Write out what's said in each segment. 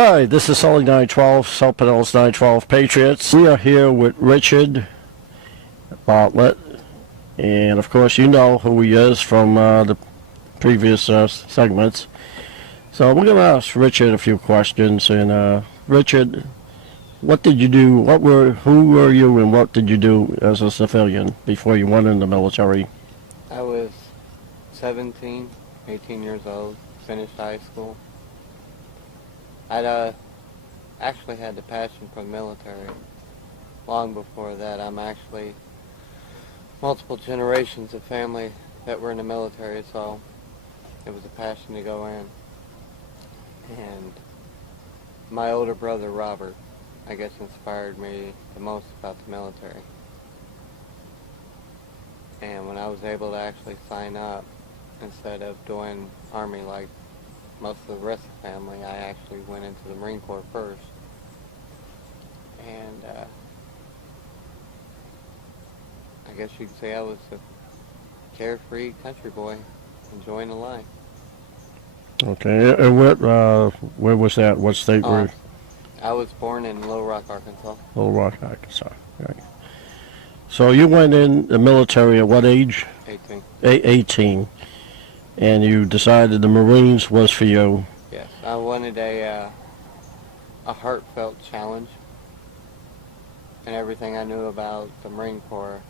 Hi, this is Sully 912, South Pinellas 912 Patriots. We are here with Richard Bartlett, and of course you know who he is from the previous segments. So we're going to ask Richard a few questions. And Richard, what did you do? Who were you, and what did you do as a civilian before you went in the military? I was 17, 18 years old, finished high school. I'd actually had the passion for the military long before that. I'm actually multiple generations of family that were in the military, so it was a passion to go in. And my older brother, Robert, I guess inspired me the most about the military. And when I was able to actually sign up, instead of doing Army like most of the rest of the family, I actually went into the Marine Corps first. And I guess you could say I was a carefree country boy, enjoying the life. Okay, and where was that? What state were you? I was born in Little Rock, Arkansas. Little Rock, Arkansas. Right. So you went in the military at what age? 18. 18. And you decided the Marines was for you. Yes, I wanted a heartfelt challenge, and everything I knew about the Marine Corps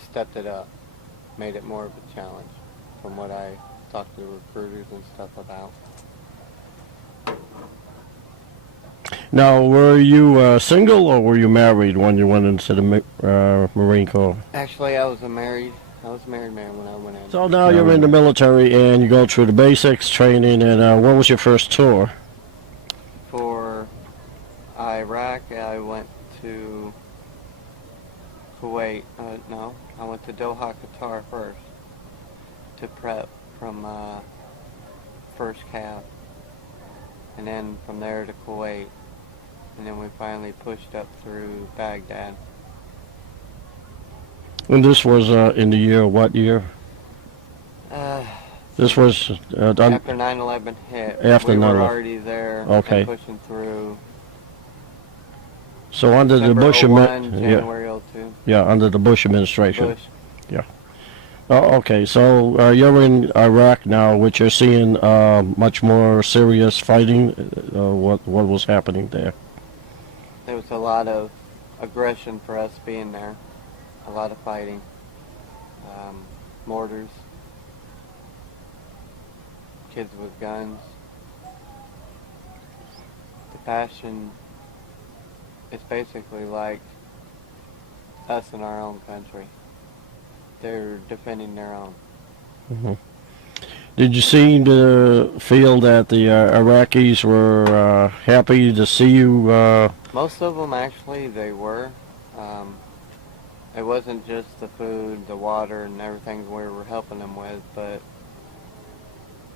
stepped it up, made it more of a challenge from what I talked to recruiters and stuff about. Now, were you single or were you married when you went into the Marine Corps? Actually, I was a married man when I went in. So now you're in the military and you go through the basics training, and what was your first tour? For Iraq, I went to Kuwait. No, I went to Doha, Qatar first to prep from first cap, and then from there to Kuwait, and then we finally pushed up through Baghdad. And this was in the year, what year? This was done After 9/11 hit. After we 9/11. were already there. Okay. And pushing through. So under the December Bush 01, January 02. Yeah, under the Bush administration. Bush. Yeah. Oh, okay, so you're in Iraq now, which you're seeing much more serious fighting. What was happening there? There was a lot of aggression for us being there. A lot of fighting. Mortars. Kids with guns. The passion is basically like us in our own country. They're defending their own. Mm-hmm. Did you seem to feel that the Iraqis were happy to see you? Most of them, actually, they were. It wasn't just the food, the water, and everything we were helping them with, but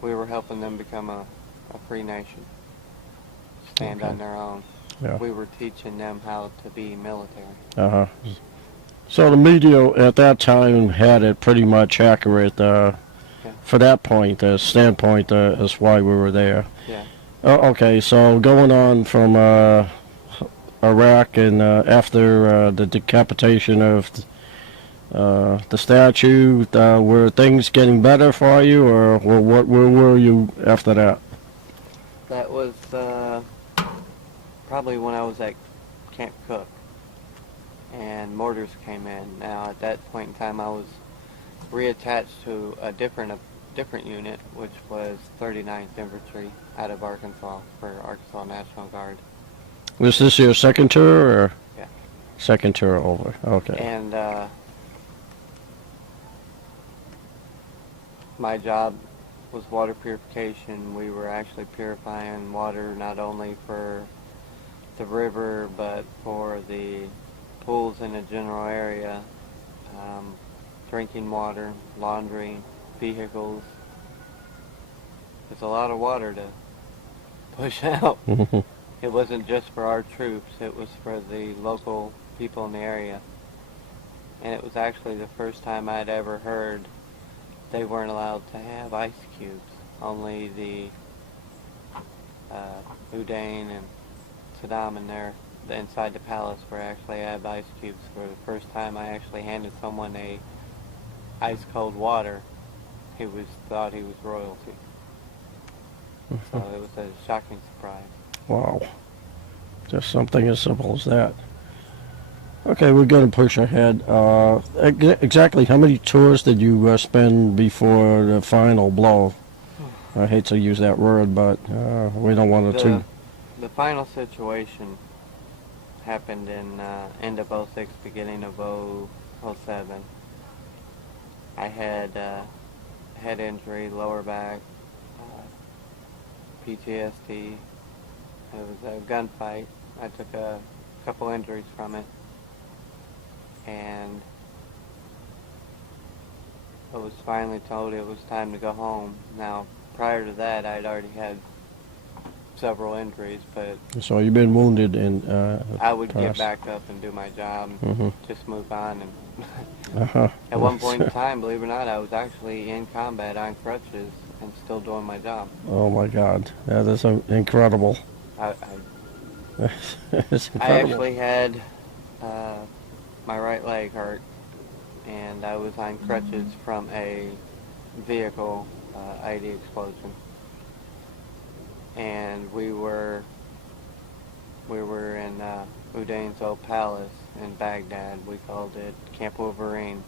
we were helping them become a free nation, stand on their own. Yeah. We were teaching them how to be military. Uh-huh. So the media at that time had it pretty much accurate for that point, standpoint, as why we were there. Yeah. Okay, so going on from Iraq, and after the decapitation of the statue, were things getting better for you, or where were you after that? That was probably when I was at Camp Cook, and mortars came in. Now, at that point in time, I was reattached to a different unit, which was 39th Infantry out of Arkansas for Arkansas National Guard. Was this your second tour, or? Yeah. Second tour over, okay. And my job was water purification. We were actually purifying water not only for the river, but for the pools in the general area, drinking water, laundry, vehicles. There's a lot of water to push out. It wasn't just for our troops, it was for the local people in the area. And it was actually the first time I'd ever heard they weren't allowed to have ice cubes only the Udain and Saddam in there, inside the palace, were actually have ice cubes. For the first time I actually handed someone a ice cold water, he thought he was royalty. So it was a shocking surprise. Wow. Just something as simple as that. Okay, we're going to push ahead. Exactly how many tours did you spend before the final blow? I hate to use that word, but we don't want to. The final situation happened in end of '06, beginning of '07. I had head injury, lower back, PTSD. It was a gunfight. I took a couple injuries from it, and I was finally told it was time to go home. Now, prior to that, I'd already had several injuries, but So you've been wounded in. I would get past. back up and do my job, Mhm. just move on. And Uh-huh. at one point in time, believe it or not, I was actually in combat on crutches and still doing my job. Oh my God, that is incredible. I It's incredible. actually had my right leg hurt, and I was on crutches from a vehicle ID explosion. And we were in Udain's old palace in Baghdad. We called it Camp Wolverine.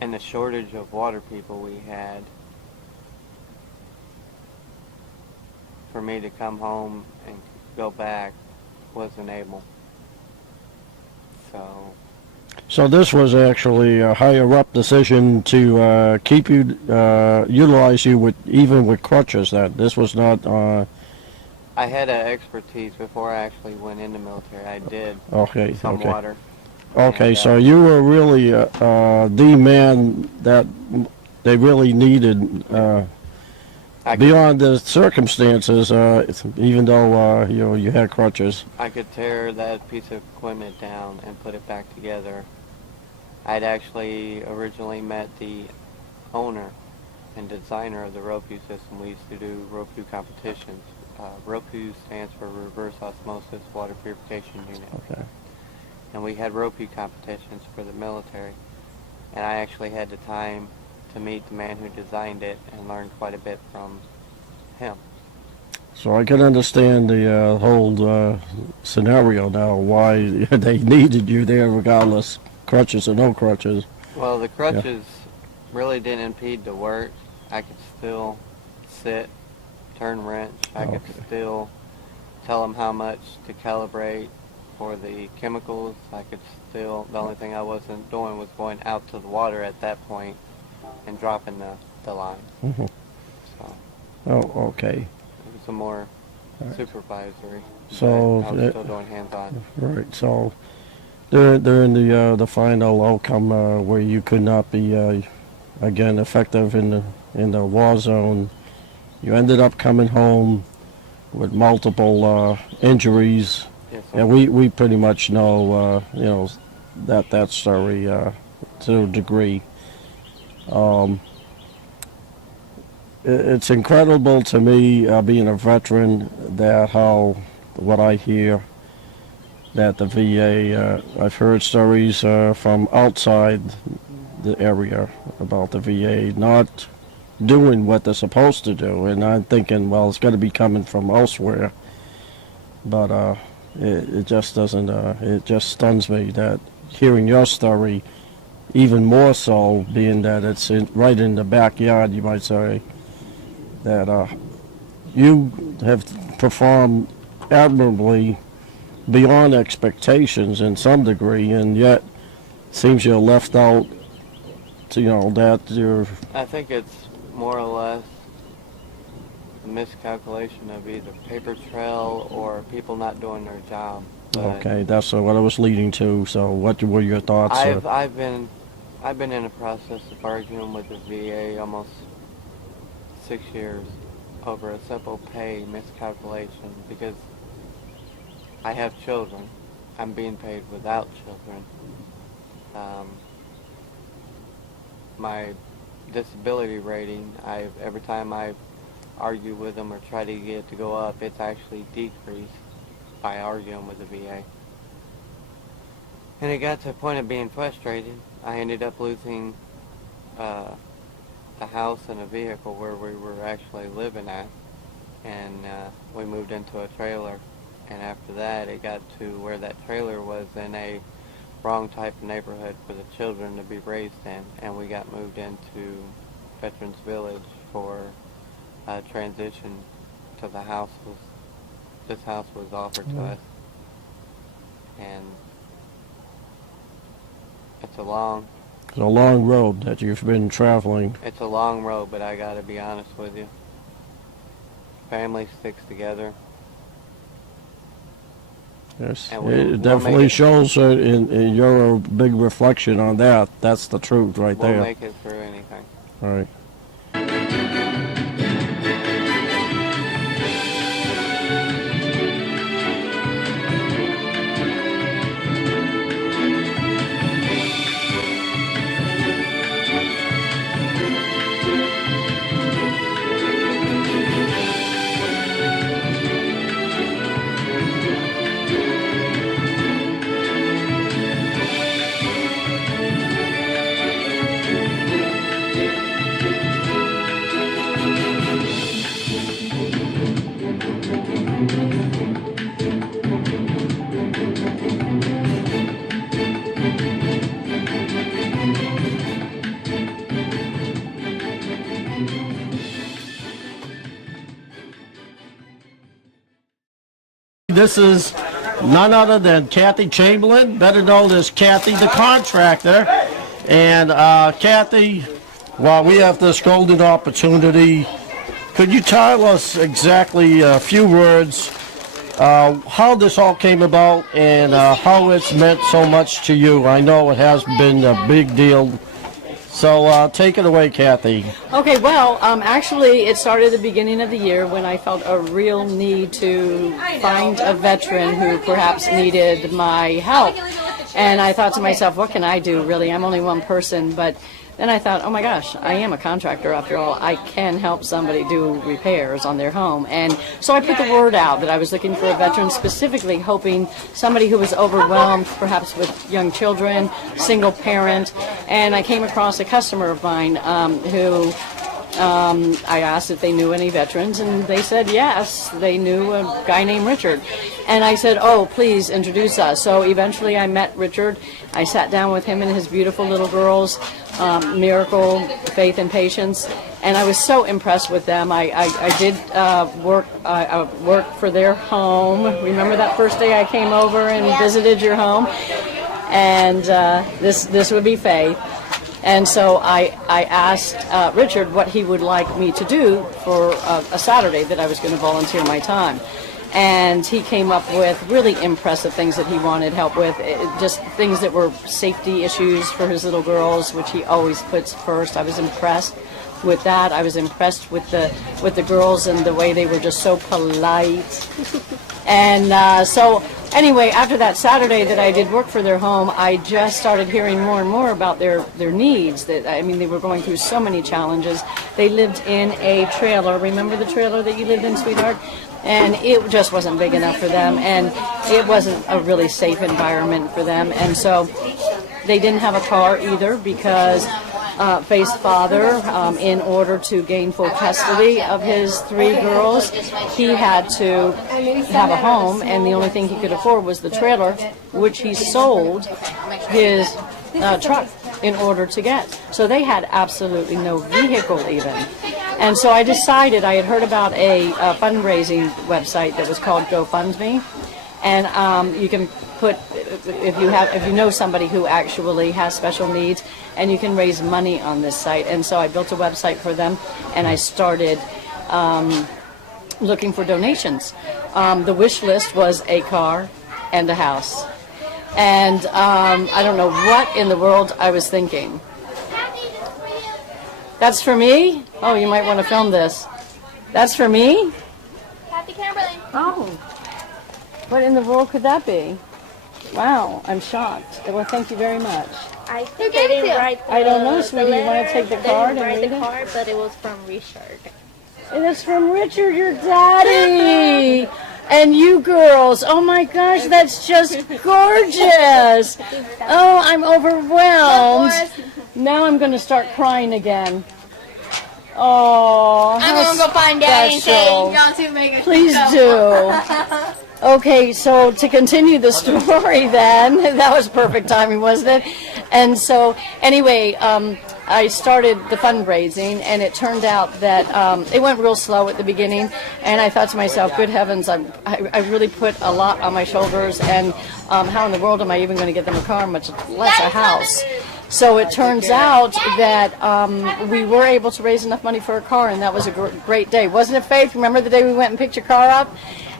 And the shortage of water people we had, for me to come home and go back, wasn't able. So this was actually a higher up decision to keep you, utilize you even with crutches. That this was not. I had an expertise before I actually went in the military. I did Okay. some Okay. water. Okay. And, So you were really the man that they really needed. Beyond the circumstances, even though you had crutches. I could tear that piece of equipment down and put it back together. I'd actually originally met the owner and designer of the ROPU system. We used to do ROPU competitions. ROPU stands for Reverse Osmosis Water Purification Unit. Okay. And we had ROPU competitions for the military. And I actually had the time to meet the man who designed it and learn quite a bit from him. So I can understand the whole scenario now, why they needed you there regardless, crutches or no crutches. Well, the crutches really didn't impede the work. I could still sit, turn wrench. I could still tell them how much to calibrate for the chemicals. I could still, the only thing I wasn't doing was going out to the water at that point and dropping the line. Mm-hmm. So Oh, okay. it was a more supervisory. So but I was still doing hands-on. Right. So during the final outcome where you could not be again effective in the war zone, you ended up coming home with multiple injuries, Yes, sir. and we pretty much know that story to a degree. It's incredible to me, being a veteran, that what I hear, that the VA, I've heard stories from outside the area about the VA not doing what they're supposed to do, and I'm thinking, well, it's got to be coming from elsewhere, but it just doesn't, it just stuns me that hearing your story, even more so, being that it's right in the backyard, you might say, that you have performed admirably beyond expectations in some degree, and yet seems you're left out, that you're... I think it's more or less a miscalculation of either paper trail or people not doing their job. But Okay, that's what I was leading to, so what were your thoughts? I've been in a process of arguing with the VA almost 6 years over a simple pay miscalculation because I have children. I'm being paid without children. my disability rating. Every time I argue with them or try to get it to go up, it's actually decreased by arguing with the VA. And it got to the point of being frustrated. I ended up losing the house and a vehicle where we were actually living at, and we moved into a trailer. And after that, it got to where that trailer was in a wrong type of neighborhood for the children to be raised in, and we got moved into Veterans Village for transition to the house. This house was offered to us, and it's a long road that you've been traveling. It's a long road, but I gotta be honest with you. Family sticks together. Yes, And it definitely shows, and you're a big reflection on that. That's the truth right We'll there. make it through anything. All right. This is none other than Kathy Chamberlain, better known as Kathy the Contractor. And Kathy, while we have this golden opportunity, could you tell us exactly a few words how this all came about and how it's meant so much to you? I know it has been a big deal. So take it away, Kathy. Okay, well, actually, it started at the beginning of the year when I felt a real need to find a veteran who perhaps needed my help. And I thought to myself, what can I do, really? I'm only one person. But then I thought, oh my gosh, I am a contractor after all. I can help somebody do repairs on their home. And so I put the word out that I was looking for a veteran, specifically hoping somebody who was overwhelmed, perhaps with young children, single parent. And I came across a customer of mine who I asked if they knew any veterans, and they said yes, they knew a guy named Richard. And I said, oh, please introduce us. So eventually I met Richard. I sat down with him and his beautiful little girls, Miracle, Faith, and Patience, and I was so impressed with them. I did work for their home. Remember that first day I came over and visited your home? And this would be Faith. And so I asked Richard what he would like me to do for a Saturday that I was going to volunteer my time. And he came up with really impressive things that he wanted help with, just things that were safety issues for his little girls, which he always puts first. I was impressed with that. I was impressed with the girls and the way they were just so polite. And so anyway, after that Saturday that I did work for their home, I just started hearing more and more about their needs. They were going through so many challenges. They lived in a trailer. Remember the trailer that you lived in, sweetheart? And it just wasn't big enough for them, and it wasn't a really safe environment for them. And so they didn't have a car either, because Faith's father, in order to gain full custody of his 3 girls, he had to have a home, and the only thing he could afford was the trailer, which he sold his truck in order to get. So they had absolutely no vehicle even. And so I decided, I had heard about a fundraising website that was called GoFundMe, and you can put, if you know somebody who actually has special needs, and you can raise money on this site. And so I built a website for them, and I started looking for donations. The wish list was a car and a house. And I don't know what in the world I was thinking. That's for me? Oh, you might want to film this. That's for me? Kathy Chamberlain. Oh. What in the world could that be? Wow, I'm shocked. Well, thank you very much. I think they didn't write the, I don't know, the sweetie. You wanna letter. take the They card didn't and write read the it? card, but it was from Richard. And it's from Richard, your daddy. And you girls, oh my gosh, that's just gorgeous. Oh, I'm overwhelmed. Now I'm going to start crying again. Oh, I'm gonna go find Daddy and say, special. y'all two make a Please do. Okay, so to continue the story then, that was perfect timing, wasn't it? And so, anyway, I started the fundraising, and it turned out that it went real slow at the beginning, and I thought to myself, good heavens, I really put a lot on my shoulders, and how in the world am I even going to get them a car, much less a house? So it turns out that we were able to raise enough money for a car, and that was a great day. Wasn't it, Faith? Remember the day we went and picked your car up?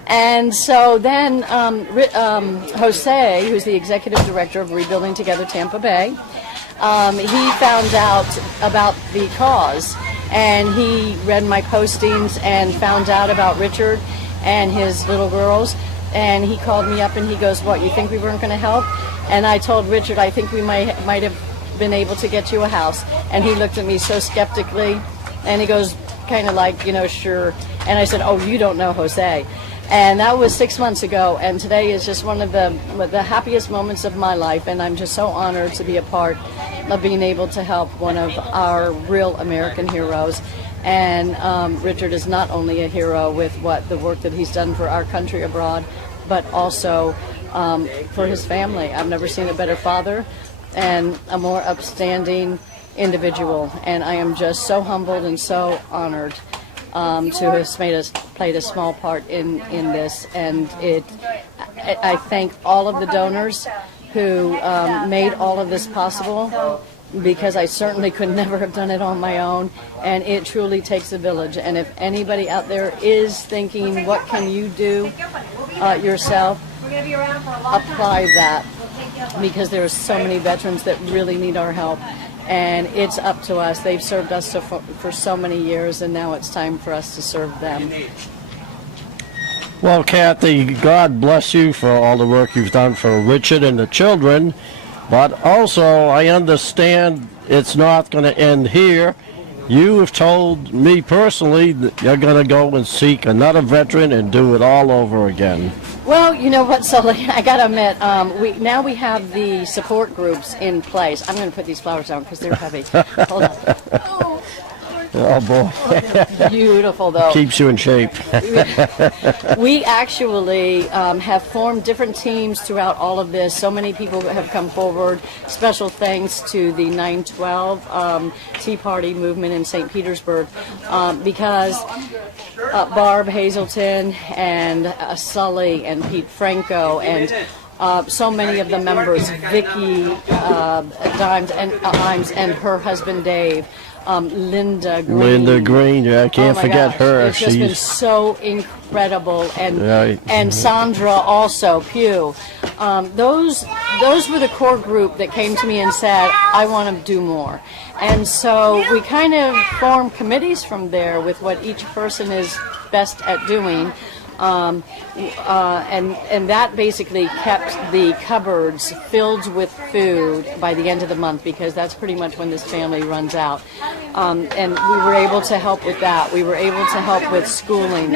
And so then Jose, who's the executive director of Rebuilding Together Tampa Bay, he found out about the cause, and he read my postings and found out about Richard and his little girls, and he called me up and he goes, what, you think we weren't going to help? And I told Richard, I think we might have been able to get you a house. And he looked at me so skeptically, and he goes, kind of like, sure. And I said, oh, you don't know Jose. And that was 6 months ago, and today is just one of the happiest moments of my life, and I'm just so honored to be a part of being able to help one of our real American heroes. And Richard is not only a hero with the work that he's done for our country abroad, but also for his family. I've never seen a better father and a more upstanding individual, and I am just so humbled and so honored to have played a small part in this, and I thank all of the donors who made all of this possible, because I certainly could never have done it on my own, and it truly takes a village. And if anybody out there is thinking, what can you do yourself, apply that, because there are so many veterans that really need our help. And it's up to us. They've served us for so many years, and now it's time for us to serve them. Well, Kathy, God bless you for all the work you've done for Richard and the children. But also, I understand it's not going to end here. You have told me personally that you're going to go and seek another veteran and do it all over again. Well, you know what, Sully? I got to admit, we have the support groups in place. I'm going to put these flowers down because they're heavy. Hold on. Oh, boy. Beautiful, though. Keeps you in shape. We actually have formed different teams throughout all of this. So many people have come forward. Special thanks to the 9/12 Tea Party movement in St. Petersburg, because Barb Hazelton and Sully and Pete Franco and so many of the members, Vicky Dimes and her husband Dave, Linda Green. Linda Green, yeah, I can't forget her. It's just been so incredible, and Right. and Sandra also Pugh. Those were the core group that came to me and said, I want to do more. And so we kind of formed committees from there with what each person is best at doing. And that basically kept the cupboards filled with food by the end of the month, because that's pretty much when this family runs out. And we were able to help with that. We were able to help with schooling,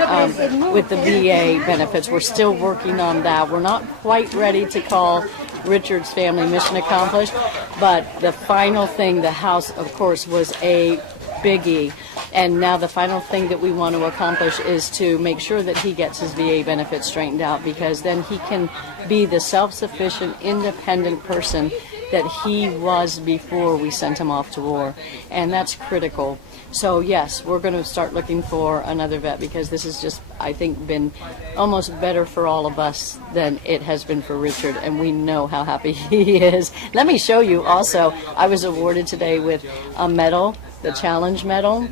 with the VA benefits. We're still working on that. We're not quite ready to call Richard's family mission accomplished, but the final thing, the house, of course, was a biggie. And now the final thing that we want to accomplish is to make sure that he gets his VA benefits straightened out, because then he can be the self-sufficient, independent person that he was before we sent him off to war. And that's critical. So yes, we're going to start looking for another vet, because this has just, I think, been almost better for all of us than it has been for Richard, and we know how happy he is. Let me show you also, I was awarded today with a medal, the Challenge Medal.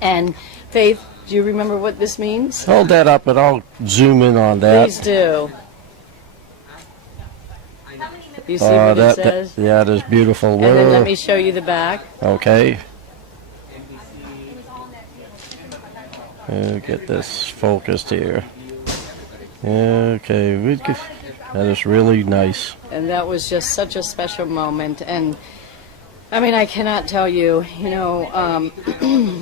And Faith, do you remember what this means? Hold that up and I'll zoom in on that. Please do. You see what it says? Yeah, it is beautiful. And then let me show you the back. Okay. Get this focused here. Okay, That is really nice. And that was just such a special moment. And I mean, I cannot tell you,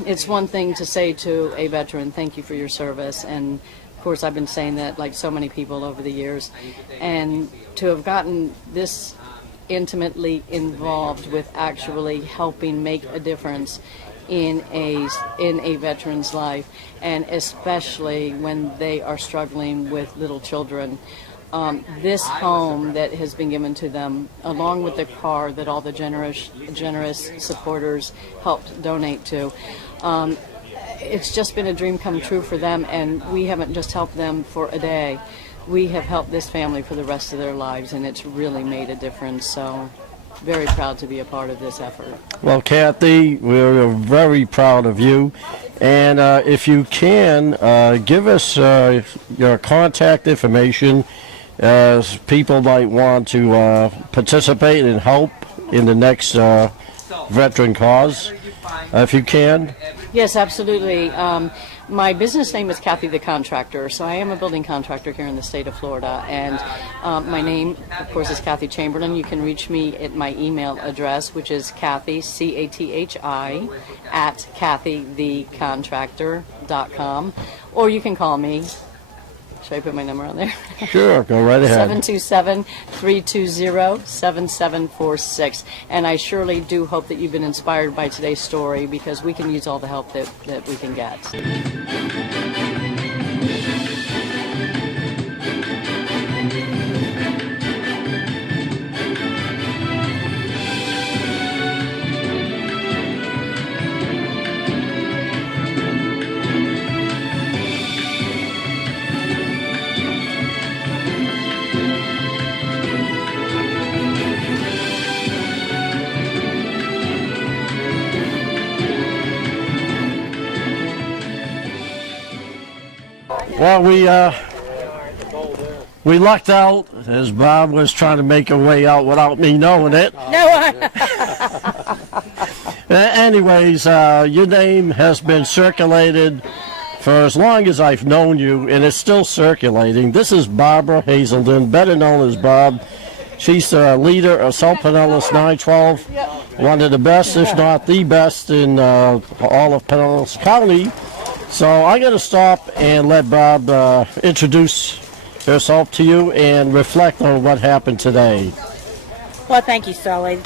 it's one thing to say to a veteran, thank you for your service. And of course, I've been saying that like so many people over the years. And to have gotten this intimately involved with actually helping make a difference in a veteran's life, and especially when they are struggling with little children. This home that has been given to them, along with the car that all the generous supporters helped donate to, it's just been a dream come true for them, and we haven't just helped them for a day. We have helped this family for the rest of their lives, and it's really made a difference. So very proud to be a part of this effort. Well, Kathy, we're very proud of you. And if you can, give us your contact information as people might want to participate and help in the next veteran cause, if you can. Yes, absolutely. My business name is Kathy the Contractor, so I am a building contractor here in the state of Florida, and my name, of course, is Kathy Chamberlain. You can reach me at my email address, which is Kathy, C-A-T-H-I, at kathythecontractor.com, or you can call me. Should I put my number on there? Sure, go right ahead. 727-320-7746. And I surely do hope that you've been inspired by today's story, because we can use all the help that we can get. Well, we lucked out as Bob was trying to make a way out without me knowing it. Anyways, your name has been circulated for as long as I've known you, and it's still circulating. This is Barbara Hazelden, better known as Bob. She's the leader of South Pinellas 912, one of the best, if not the best, in all of Pinellas County. So I'm going to stop and let Bob introduce herself to you and reflect on what happened today. Well, thank you, Sully.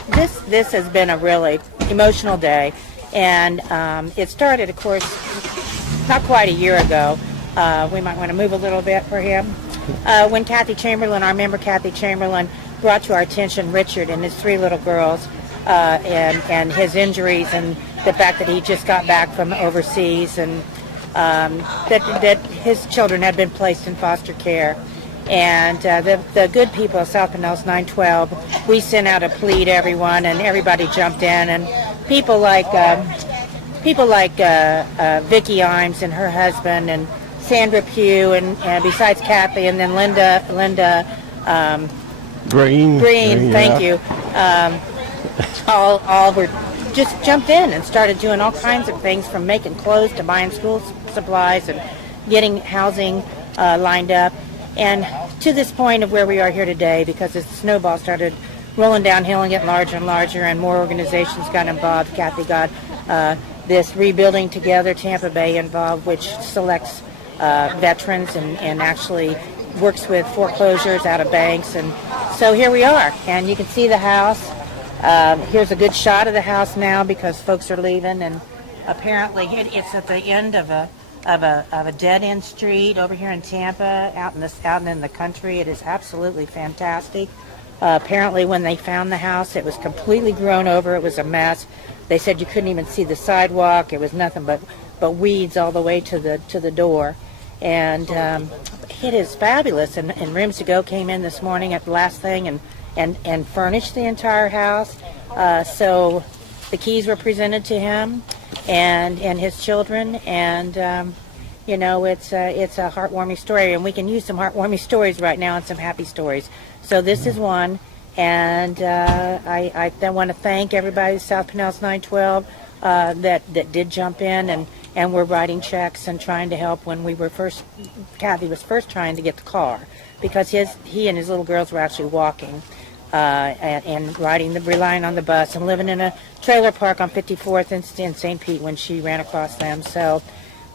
This has been a really emotional day, and it started, of course, not quite a year ago. We might want to move a little bit for him. When Kathy Chamberlain, our member Kathy Chamberlain, brought to our attention Richard and his 3 little girls, and his injuries, and the fact that he just got back from overseas, and that his children had been placed in foster care. And the good people of South Pinellas 912, we sent out a plea to everyone, and everybody jumped in. And people like Vicki Imes and her husband, and Sandra Pugh, and besides Kathy, and then Linda Green, thank you. All were just jumped in and started doing all kinds of things, from making clothes to buying school supplies and getting housing lined up. And to this point of where we are here today, because the snowball started rolling downhill and getting larger and larger, and more organizations got involved. Kathy got this Rebuilding Together Tampa Bay involved, which selects veterans and actually works with foreclosures out of banks. And so here we are, and you can see the house. Here's a good shot of the house now, because folks are leaving, and apparently it's at the end of a dead-end street over here in Tampa, out in the country. It is absolutely fantastic. Apparently, when they found the house, it was completely grown over. It was a mess. They said you couldn't even see the sidewalk. It was nothing but weeds all the way to the door, and it is fabulous. And Rooms to Go came in this morning at the last thing and furnished the entire house. So the keys were presented to him and his children, and it's a heartwarming story, and we can use some heartwarming stories right now and some happy stories. So this is one, and I want to thank everybody at South Pinellas 912 that did jump in and we're writing checks and trying to help when Kathy was first trying to get the car, because he and his little girls were actually walking and relying on the bus and living in a trailer park on 54th in St. Pete when she ran across them. So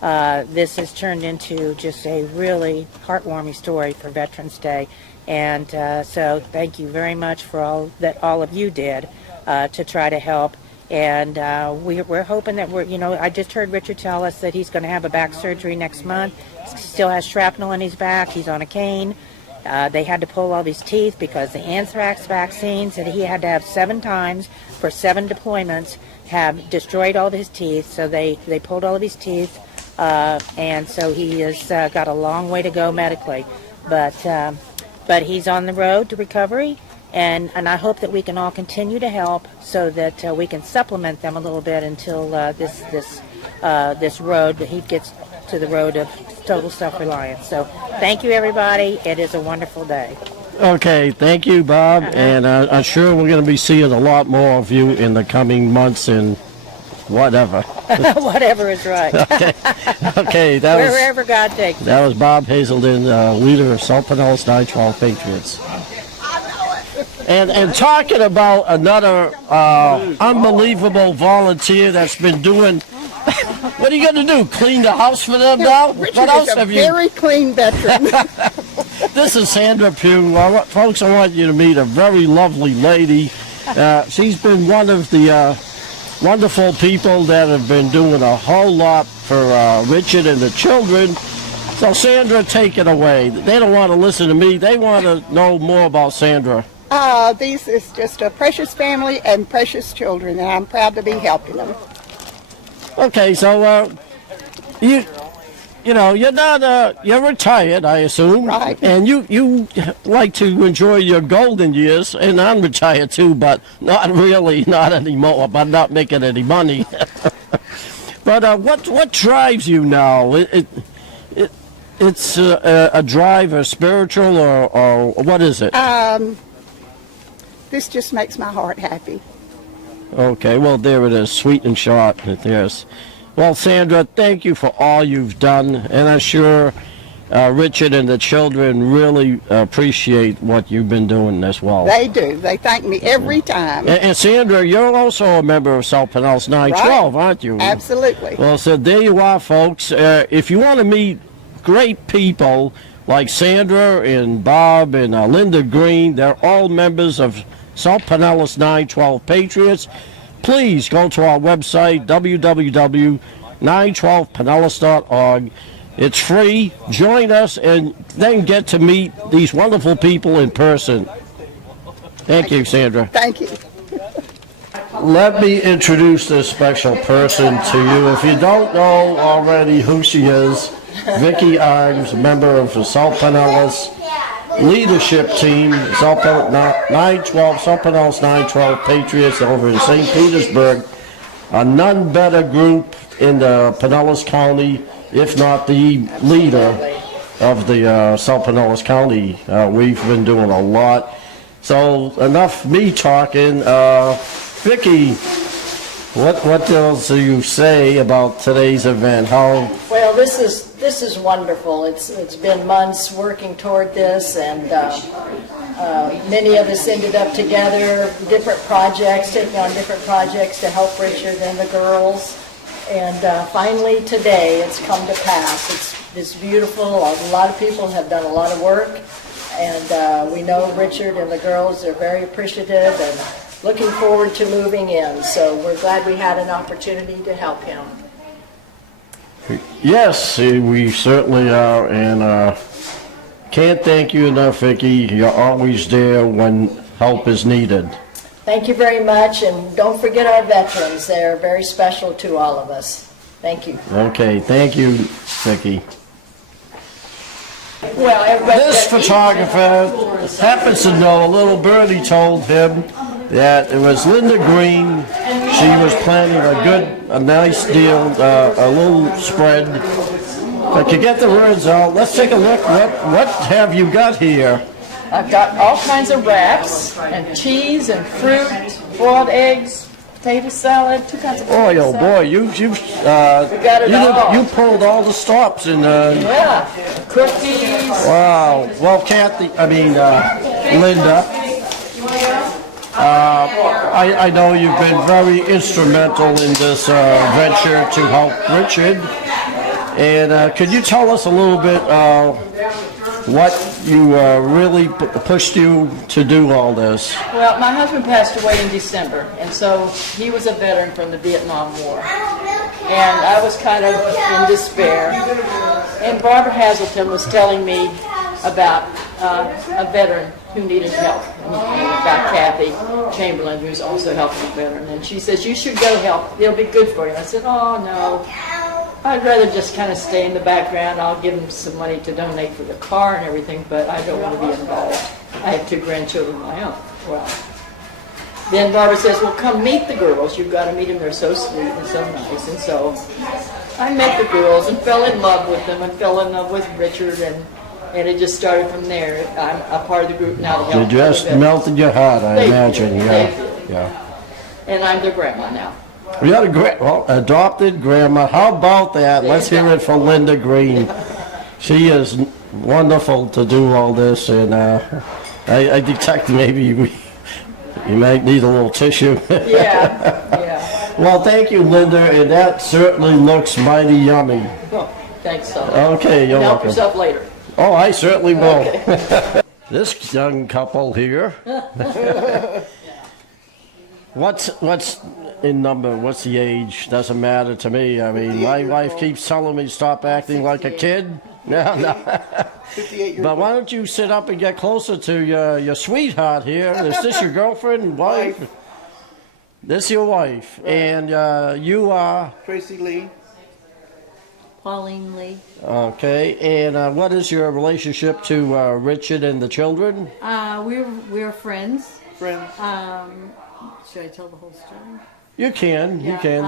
this has turned into just a really heartwarming story for Veterans Day. And so thank you very much for all that all of you did to try to help. And we're hoping that I just heard Richard tell us that he's going to have a back surgery next month. He still has shrapnel in his back. He's on a cane. They had to pull all his teeth because the anthrax vaccines that he had to have 7 times for 7 deployments have destroyed all of his teeth. So they pulled all of his teeth. And so he has got a long way to go medically. But he's on the road to recovery. And I hope that we can all continue to help so that we can supplement them a little bit until this road, he gets to the road of total self-reliance. So thank you, everybody. It is a wonderful day. Okay, thank you, Bob. And I'm sure we're going to be seeing a lot more of you in the coming months and whatever. Whatever is right. Okay, Wherever God takes us. that was Bob Hazelden, leader of South Pinellas 912 Patriots. And talking about another unbelievable volunteer that's been doing, what are you going to do, clean the house for them now? Richard What else is a have you? very clean veteran. This is Sandra Pugh. Well, folks, I want you to meet a very lovely lady. She's been one of the wonderful people that have been doing a whole lot for Richard and the children. So Sandra, take it away. They don't want to listen to me. They want to know more about Sandra. This is just a precious family and precious children, and I'm proud to be helping them. Okay, so you're not you're retired, I assume, Right. And you like to enjoy your golden years, and I'm retired too, but not really, not anymore. I'm not making any money. But what drives you now? It's a drive, a spiritual, or what is it? This just makes my heart happy. Okay, well, there it is, sweet and short. Yes. Well, Sandra, thank you for all you've done, and I'm sure Richard and the children really appreciate what you've been doing as well. They do. They thank me every time. And Sandra, you're also a member of South Pinellas 912, aren't you? Absolutely. Well, so there you are, folks. If you want to meet great people like Sandra and Bob and Linda Green, they're all members of South Pinellas 912 Patriots. Please go to our website, www.912pinellas.org. It's free. Join us and then get to meet these wonderful people in person. Thank you, Sandra. Thank you. Let me introduce this special person to you. If you don't know already who she is, Vicki Arms, member of the South Pinellas leadership team, South Pinellas 912 Patriots over in St. Petersburg. None better group in the Pinellas County, if not the leader of the South Pinellas County. We've been doing a lot. So enough me talking. Vicki, what else do you say about today's event? How? Well, this is wonderful. It's been months working toward this, and many of us ended up together, different projects, taking on different projects to help Richard and the girls. And finally today it's come to pass. It's beautiful. A lot of people have done a lot of work, and we know Richard and the girls are very appreciative and looking forward to moving in. So we're glad we had an opportunity to help him. Yes, we certainly are, and can't thank you enough, Vicki. You're always there when help is needed. Thank you very much, and don't forget our veterans. They're very special to all of us. Thank you. Okay, thank you, Vicki. Well, everybody. This photographer happens to know, a little birdie told him that it was Linda Green. She was planning a nice deal, a little spread. But to get the words out, let's take a look. What have you got here? I've got all kinds of wraps and cheese and fruit, boiled eggs, potato salad, 2 kinds of Boy, potato oh salad. boy, got it all. you pulled all the stops and Yeah, cookies. wow. Well, Kathy, Linda, I know you've been very instrumental in this venture to help Richard. And could you tell us a little bit what you really pushed you to do all this? Well, my husband passed away in December, and so he was a veteran from the Vietnam War. And I was kind of in despair. And Barbara Hazelton was telling me about a veteran who needed help, about Kathy Chamberlain, who's also helping a veteran. And she says, you should go help. It'll be good for you. And I said, oh, no. I'd rather just kind of stay in the background. I'll give them some money to donate for the car and everything, but I don't want to be involved. I have 2 grandchildren of my own. Well, then Barbara says, well, come meet the girls. You've got to meet them. They're so sweet and so nice. And so I met the girls and fell in love with them and fell in love with Richard, and it just started from there. I'm a part of the group now to help. You just other veterans. melted your heart, I They imagine. did. Yeah, They did. yeah. And I'm their grandma now. We got a adopted grandma. How about that? Let's hear it for Linda Green. She is wonderful to do all this, and I detect maybe you might need a little tissue. Yeah. Well, thank you, Linda, and that certainly looks mighty yummy. Oh, thanks, so. Okay, you're Help welcome. yourself later. Oh, I certainly will. This young couple here. What's in number? What's the age? Doesn't matter to me. I mean, my wife keeps telling me stop acting like a kid. No. 58 years But why don't you sit up and get closer to your sweetheart here? Is this your girlfriend, wife? This your wife, and you are Tracy Lee. Pauline Lee. okay. And what is your relationship to Richard and the children? We're friends. Friends. Should I tell the whole story? You can.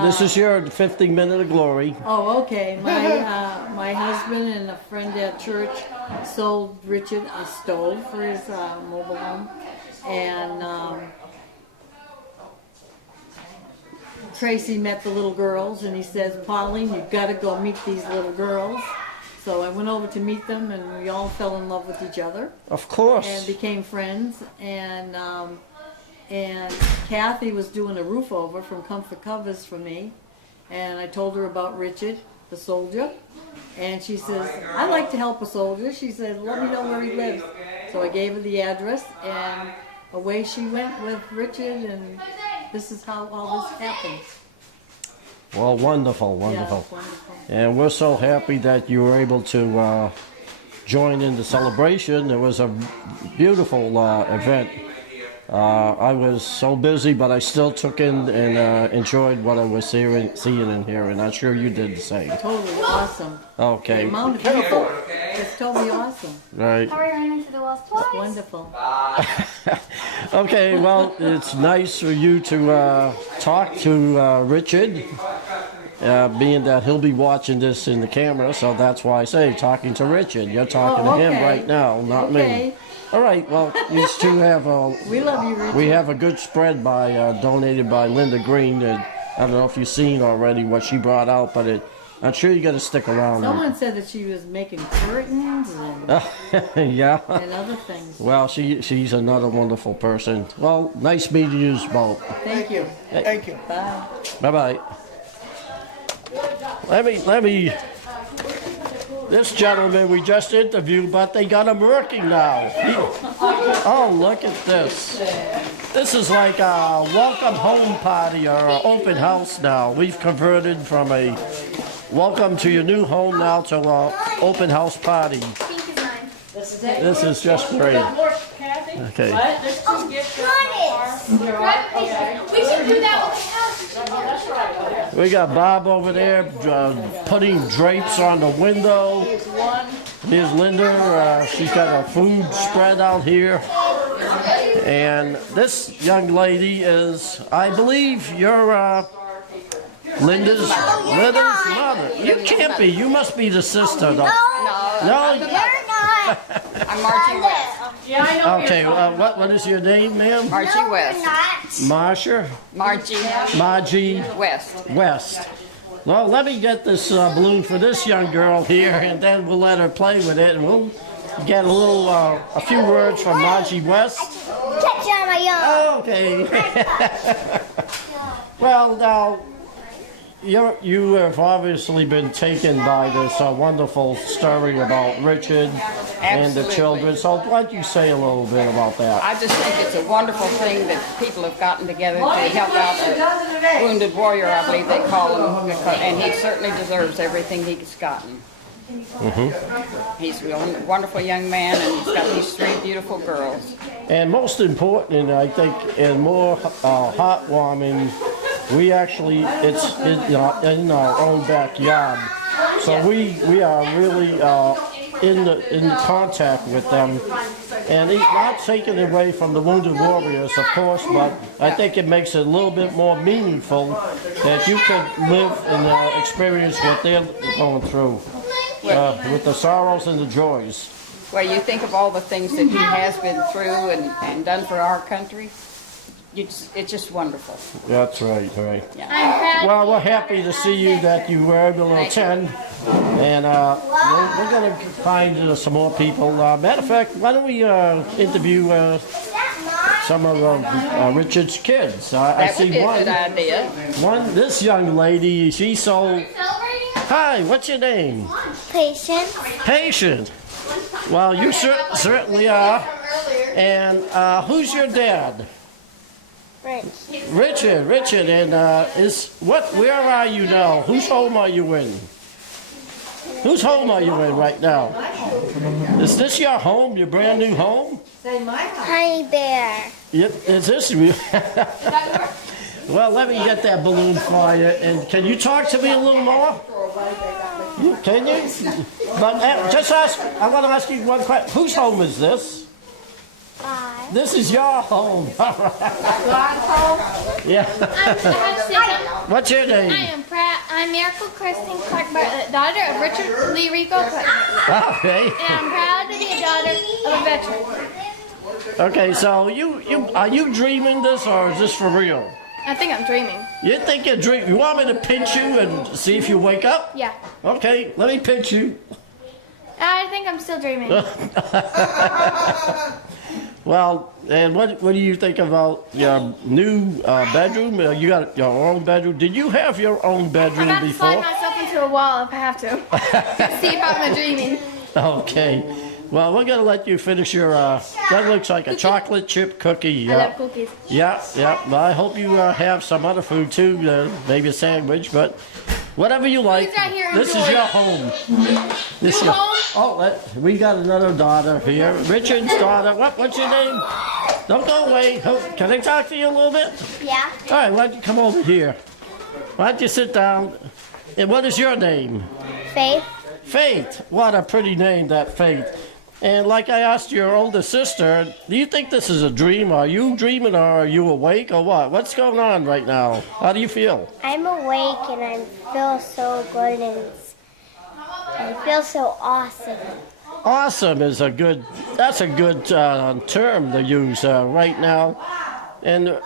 This is your 15-minute of glory. Oh, okay. My husband and a friend at church sold Richard a stove for his mobile home, and Tracy met the little girls, and he says, Pauline, you've got to go meet these little girls. So I went over to meet them, and we all fell in love with each other Of course. and became friends. And Kathy was doing a roof over from Comfort Covers for me, and I told her about Richard, the soldier, and she says, I'd like to help a soldier. She said, let me know where he lives. So I gave her the address, and away she went with Richard, and this is how all this happened. Well, wonderful. Yeah, it's wonderful. And we're so happy that you were able to join in the celebration. It was a beautiful event. I was so busy, but I still took in and enjoyed what I was seeing and hearing. I'm sure you did the same. Totally awesome. The Okay, amount of people, it's totally awesome. right. Sorry, I ran into the walls twice. Wonderful. Okay, well, it's nice for you to talk to Richard, being that he'll be watching this in the camera, so that's why I say talking to Richard. You're talking to him okay. right now, not Okay. me. All right, well, these two have a... We love you, Richard. We have a good spread by donated by Linda Green. And I don't know if you've seen already what she brought out, but I'm sure you got to stick around. Someone said that she was making curtains and, Yeah. and other things. Well, she's another wonderful person. Well, nice meeting you both. Thank you. Thank you. Bye. Bye bye. Let me. This gentleman we just interviewed, but they got him working now. Oh, look at this. This is like a welcome home party or an open house now. We've converted from a welcome to your new home now to an open house party. Pink is mine. This is just great. Okay. We should do that with the house. We got Bob over there putting drapes on the window. Here's Linda. She's got a food spread out here. And this young lady is, I believe, you're Linda's mother. You can't be. You must be the sister, though. No, You're not. I'm marching with. Yeah, I know. Okay, what is your name, ma'am? Margie West. Marsha? Margie West. West. Well, let me get this balloon for this young girl here, and then we'll let her play with it, and we'll get a few words from Margie West. Catch on my young. Okay. Well, now, you have obviously been taken by this wonderful story about Richard and the Absolutely. children. So why don't you say a little bit about that? I just think it's a wonderful thing that people have gotten together to help out a wounded warrior, I believe they call him, and he certainly deserves everything he's gotten. He's a wonderful young man, and he's got these 3 beautiful girls. And most important, I think, and more heartwarming, we actually, it's in our own backyard. So we are really in contact with them. And it's not taken away from the Wounded Warriors, of course, but I think it makes it a little bit more meaningful that you could live and experience what they're going through with the sorrows and the joys. Well, you think of all the things that he has been through and done for our country. It's just wonderful. That's right, right. Yeah. Well, we're happy to see you that you were able to attend, and we're going to find some more people. Matter of fact, why don't we interview some of Richard's kids? I That would see be a good idea. this young lady, she's so... Hi, what's your name? Patient. Patient. Well, you certainly are. And who's your dad? Richard, and where are you now? Whose home are you in? Whose home are you in right now? Is this your home, your brand new home? Honey bear. Yep, is this? Well, let me get that balloon for you, and can you talk to me a little more? Can you? But just ask, I want to ask you one question. Whose home is this? This is your home. Yeah. What's your name? I am Pratt. I'm Miracle Kristen Clark Bartlett, daughter of Richard Lee Rico Clark. Okay. And I'm proud to be a daughter of a veteran. Okay, so are you dreaming this, or is this for real? I think I'm dreaming. You think you're dreaming? You want me to pinch you and see if you wake up? Yeah. Okay, let me pinch you. I think I'm still dreaming. Well, and what do you think about your new bedroom? You got your own bedroom. Did you have your own bedroom I'm about to slide before? myself into a wall if I have to. See if I'm dreaming. Okay. Well, we're gonna let you finish your. That looks like a chocolate chip cookie. I love cookies. Yeah, yeah. Well, I hope you have some other food too, maybe a sandwich, but whatever you like. Food's right here, This is enjoy. your home. This New is home? we got another daughter here. Richard's daughter. What's your name? Don't go away. Can I talk to you a little bit? Yeah. All right, why don't you come over here? Why don't you sit down? And what is your name? Faith. Faith. What a pretty name, that Faith. And like I asked your older sister, do you think this is a dream? Are you dreaming or are you awake or what? What's going on right now? How do you feel? I'm awake and I feel so good and I feel so awesome. Awesome is that's a good term to use right now. And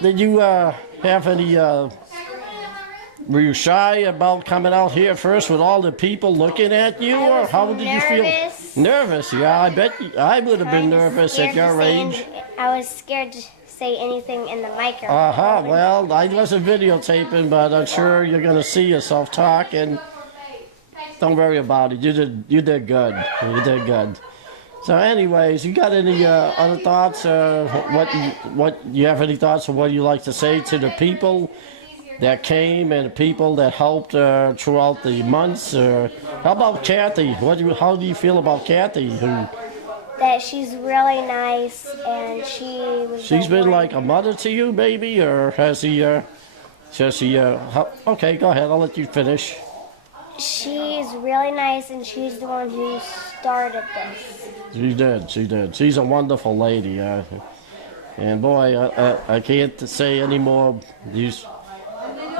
did you have any, were you shy about coming out here first with all the people looking at you, or how did you feel? nervous. Nervous, yeah, I bet I would have been nervous at your age. I was scared to say anything in the microphone. Uh-huh, well, I wasn't videotaping, but I'm sure you're going to see yourself talk, and don't worry about it. You did good. You did good. So anyways, you got any other thoughts? What you have any thoughts of what you like to say to the people that came and the people that helped throughout the months? How about Kathy? How do you feel about Kathy? That she's really nice and She's been like a mother to you, baby, or has she? Okay, go ahead. I'll let you finish. She's really nice and she's the one who started this. She did. She's a wonderful lady. And boy, I can't say any more.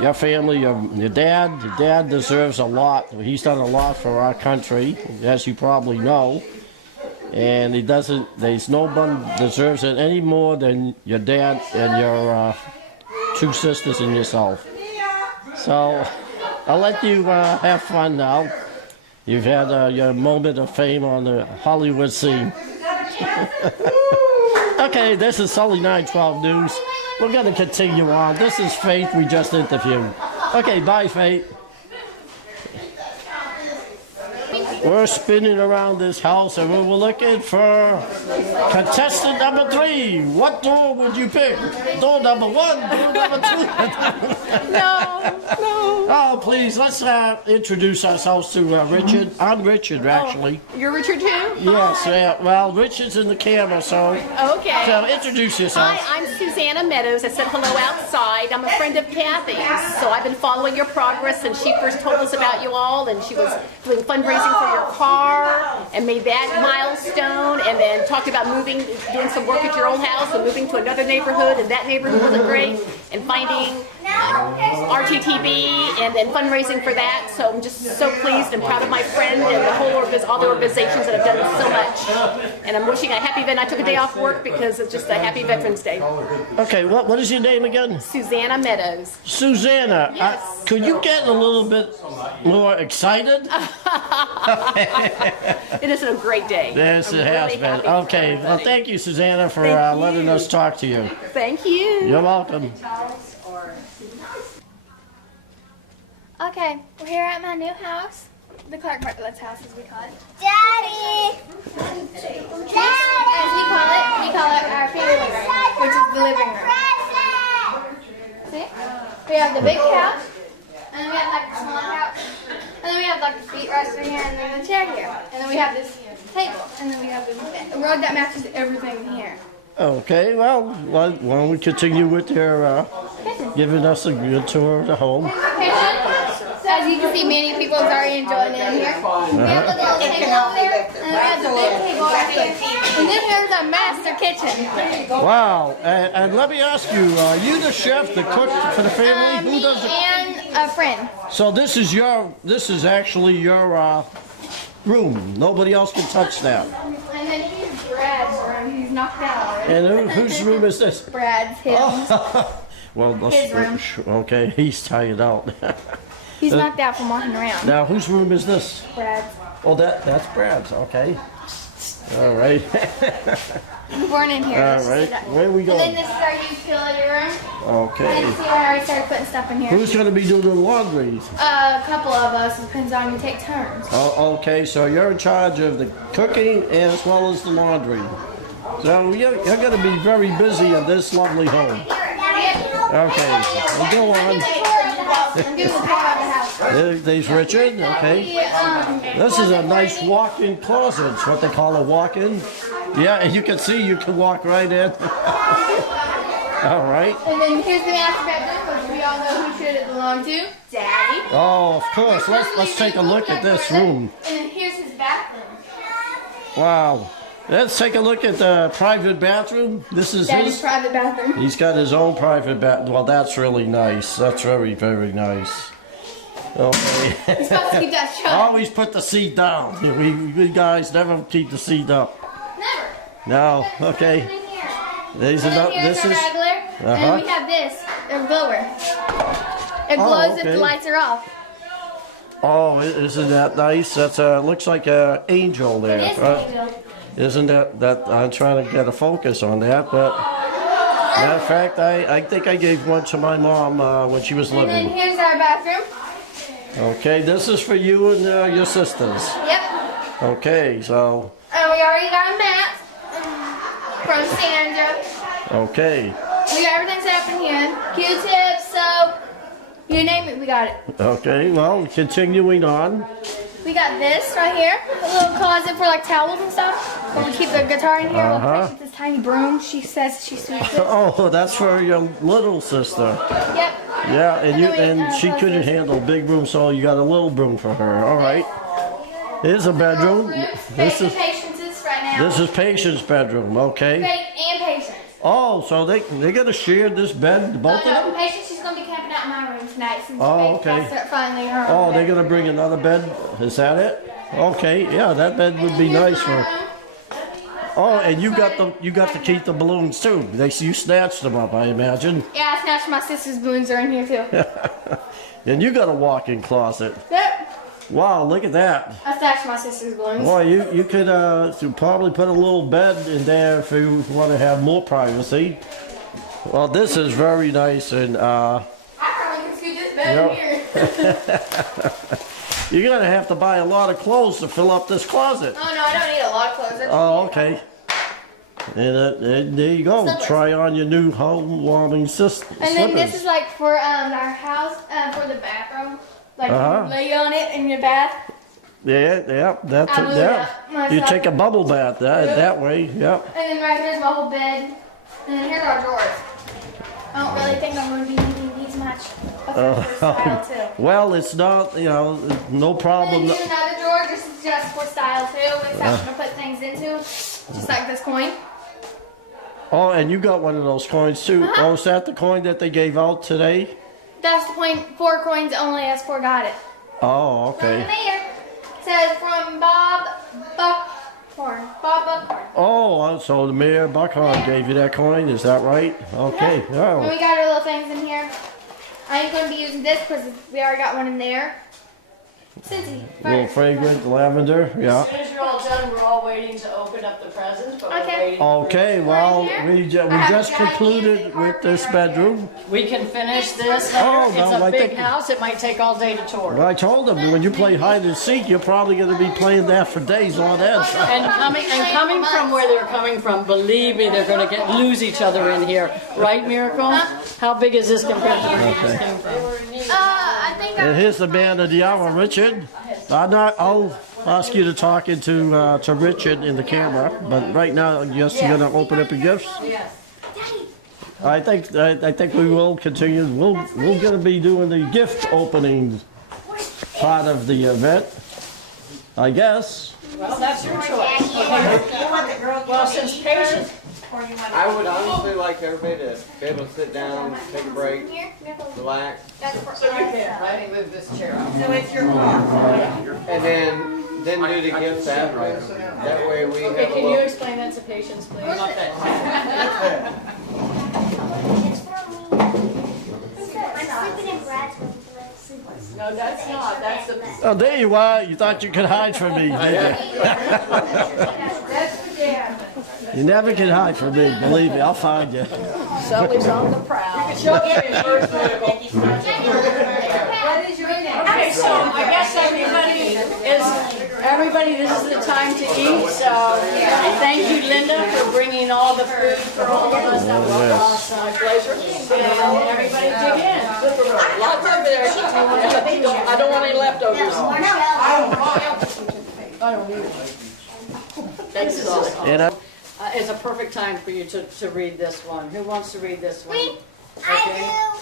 Your family, your dad deserves a lot. He's done a lot for our country, as you probably know. and he doesn't. There's no one deserves it any more than your dad and your two sisters and yourself. So I'll let you have fun now. You've had your moment of fame on the Hollywood scene. Okay, this is Sully 912 News. We're going to continue on. This is Faith we just interviewed. Okay, bye, Faith. We're spinning around this house and we're looking for contestant number 3. What door would you pick? Door number 1, door number 2? No. Oh, please, let's introduce ourselves to Richard. I'm Richard, actually. You're Richard too? Yes, well, Richard's in the camera, so Okay. so introduce yourself. Hi, I'm Susanna Meadows. I said hello outside. I'm a friend of Kathy's, so I've been following your progress since she first told us about you all, and she was doing fundraising for your car and made that milestone, and then talked about moving, doing some work at your old house and moving to another neighborhood, and that neighborhood wasn't great, and finding RTTB and then fundraising for that. So I'm just so pleased and proud of my friend and the whole all the organizations that have done so much. And I'm wishing a happy event. I took a day off work because it's just a happy Veterans Day. Okay, what is your name again? Susanna Meadows. Susanna. Yes. Could you get a little bit more excited? It has been a great day. Yes, I'm it has really been. happy for Okay, well, everybody. thank you, Susanna, for Thank letting you. us talk to you. Thank you. You're welcome. Okay, we're here at my new house, the Clark Bartlett's house, as we call it. Daddy! As we call it our family room, which is the living room. See? We have the big couch, and then we have like the small couch, and then we have like the feet resting here, and then the chair here, and then we have this table, and then we have the rug that matches everything here. Okay, well, why don't we continue with your giving us a good tour of the home. So as you can see, many people are already enjoying it in here. We have the little table over there, and then we have the big table over here. And then here's our master kitchen. Wow, and let me ask you, are you the chef, the cook for the family? Who Me does it? and a friend. So this is actually your room. Nobody else can touch that. And then here's Brad's room. He's knocked out already. And whose room is this? Brad's, his. Well, His room. okay, he's tired out. He's knocked out from walking around. Now, whose room is this? Brad's. Oh, that's Brad's. Okay. All right. We weren't in here. All This is right. it. Where we And then going? this is our utility room. Okay. And see, I already started putting stuff in here. Who's going to be doing the laundry? A couple of us. Depends on who take turns. Oh, okay, so you're in charge of the cooking as well as the laundry. So you're going to be very busy in this lovely home. Okay, we'll go on. I'm doing the tour of the house. There's Richard, okay. This is a nice walk-in closet. It's what they call a walk-in. Yeah, and you can see you can walk right in. All right. And then here's the master bedroom, which we all know who should it belong to. Daddy. Oh, of course. Let's take a look at this room. And then here's his bathroom. Wow. Let's take a look at the private bathroom. This is Daddy's his. private bathroom. He's got his own private bath. Well, that's really nice. That's very, very nice. Okay. He's supposed to keep that shut. Always put the seat down. We guys never keep the seat up. Never. No. Okay. And then here. There's And then enough. here's This our is. regular. And we have this, a blower. It Oh, glows if okay. the lights are off. Oh, isn't that nice? That's looks like an angel there. It is right? angel. Isn't that? I'm trying to get a focus on that, but matter of fact, I think I gave one to my mom when she was And then living. here's our bathroom. Okay, this is for you and your sisters. Yep. Okay, so And we already got a mat from Sandra. okay, We got everything set up in here. Q-tips, soap, you name it, we got it. okay. Well, continuing on. We got this right here, a little closet for like towels and stuff. Where we keep the guitar in here. Uh-huh. With this tiny broom. She says she sweeps it. Oh, that's for your little sister. Yep. Yeah, and you then we, and she close couldn't this. handle a big room, so you got a little room for her. All right. Here's a bedroom. This is Patience's right now. this is Patient's bedroom. Okay. And Patience. Oh, so they gotta share this bed, both of No, them? Patience, she's gonna be camping out in my room tonight since Oh, Faith okay. got finally her Oh, own they're bed. gonna bring another bed? Is that it? Okay, yeah, that bed would be Here's nice my for. room. Oh, and you got to keep the balloons too. You snatched them up, I imagine. Yeah, I snatched my sister's balloons. Are in here too. And you got a walk-in closet. Yep. Wow, look at that. I snatched my sister's balloons. Boy, you could probably put a little bed in there if you want to have more privacy. Well, this is very nice, and I probably can scoot this bed in here. you're gonna have to buy a lot of clothes to fill up this closet. Oh no, I don't need a lot of clothes. I just Oh, need- okay. And there you go. Slippers. Try on your new home warming system. And then this is like for our house, for the bathroom. Like Uh-huh. you lay on it in your bath. Yeah, that's I it. blew it Yeah, up myself. you take a bubble bath that way. Yep. And then right here's my whole bed. And then here are our drawers. I don't really think I'm going to be needing these much. But for style too. Well, it's not, no And then problem. here's another drawer. This is just for style too. It's something to put things into. Just like this coin. Oh, and you got one of those coins too. Uh-huh. Oh, is that the coin that they gave out today? That's the coin. 4 coins only. That's 4 got it. Oh, From okay. there. Says from Bob Buckhorn. Bob Buckhorn. Oh, so the Mayor Buckhorn gave you that coin, is that right? Okay, And oh. we got our little things in here. I ain't going to be using this because we already got one in there. Cincy. Little fragrant lavender, yeah. As soon as you're all done, we're all waiting to open up the presents, but we're Okay. waiting. Okay, well, we just concluded with this bedroom. We can finish this Oh, later. It's no, a I big think- house. It might take all day to tour. Well, I told them, when you play hide and seek, you're probably gonna be playing that for days on end. And coming from where they're coming from, believe me, they're going to lose each other in here, right, Miracle? How big is this compared to where you just came from? I think And here's the man of the hour, Richard. I'll ask you to talk into to Richard in the camera, but right now, yes, you're gonna open up your gifts. I think we will continue. We're gonna be doing the gift opening part of the event, I guess. Well, that's your choice. Well, since patience, I would honestly like everybody to be able to sit down, take a break, relax, So you can, I move this chair out. and then do the gifts after. That way we have a can you little. explain that to patience, please? I'm sleeping in Brad's room. No, that's not. That's the. Oh, there you are. You thought you could hide from me, did you? You never can hide from me. Believe me, I'll find you. Sully's on the prowl. She'll give you first medical. Okay, so I guess everybody, this is the time to eat, so thank you, Linda, for bringing all the food for all of us. That was a pleasure. And everybody dig in. Lots over there. I don't want any leftovers. I don't either. Thanks, Sully. And It's a perfect time for you to read this one. Who wants to read this one? Me. I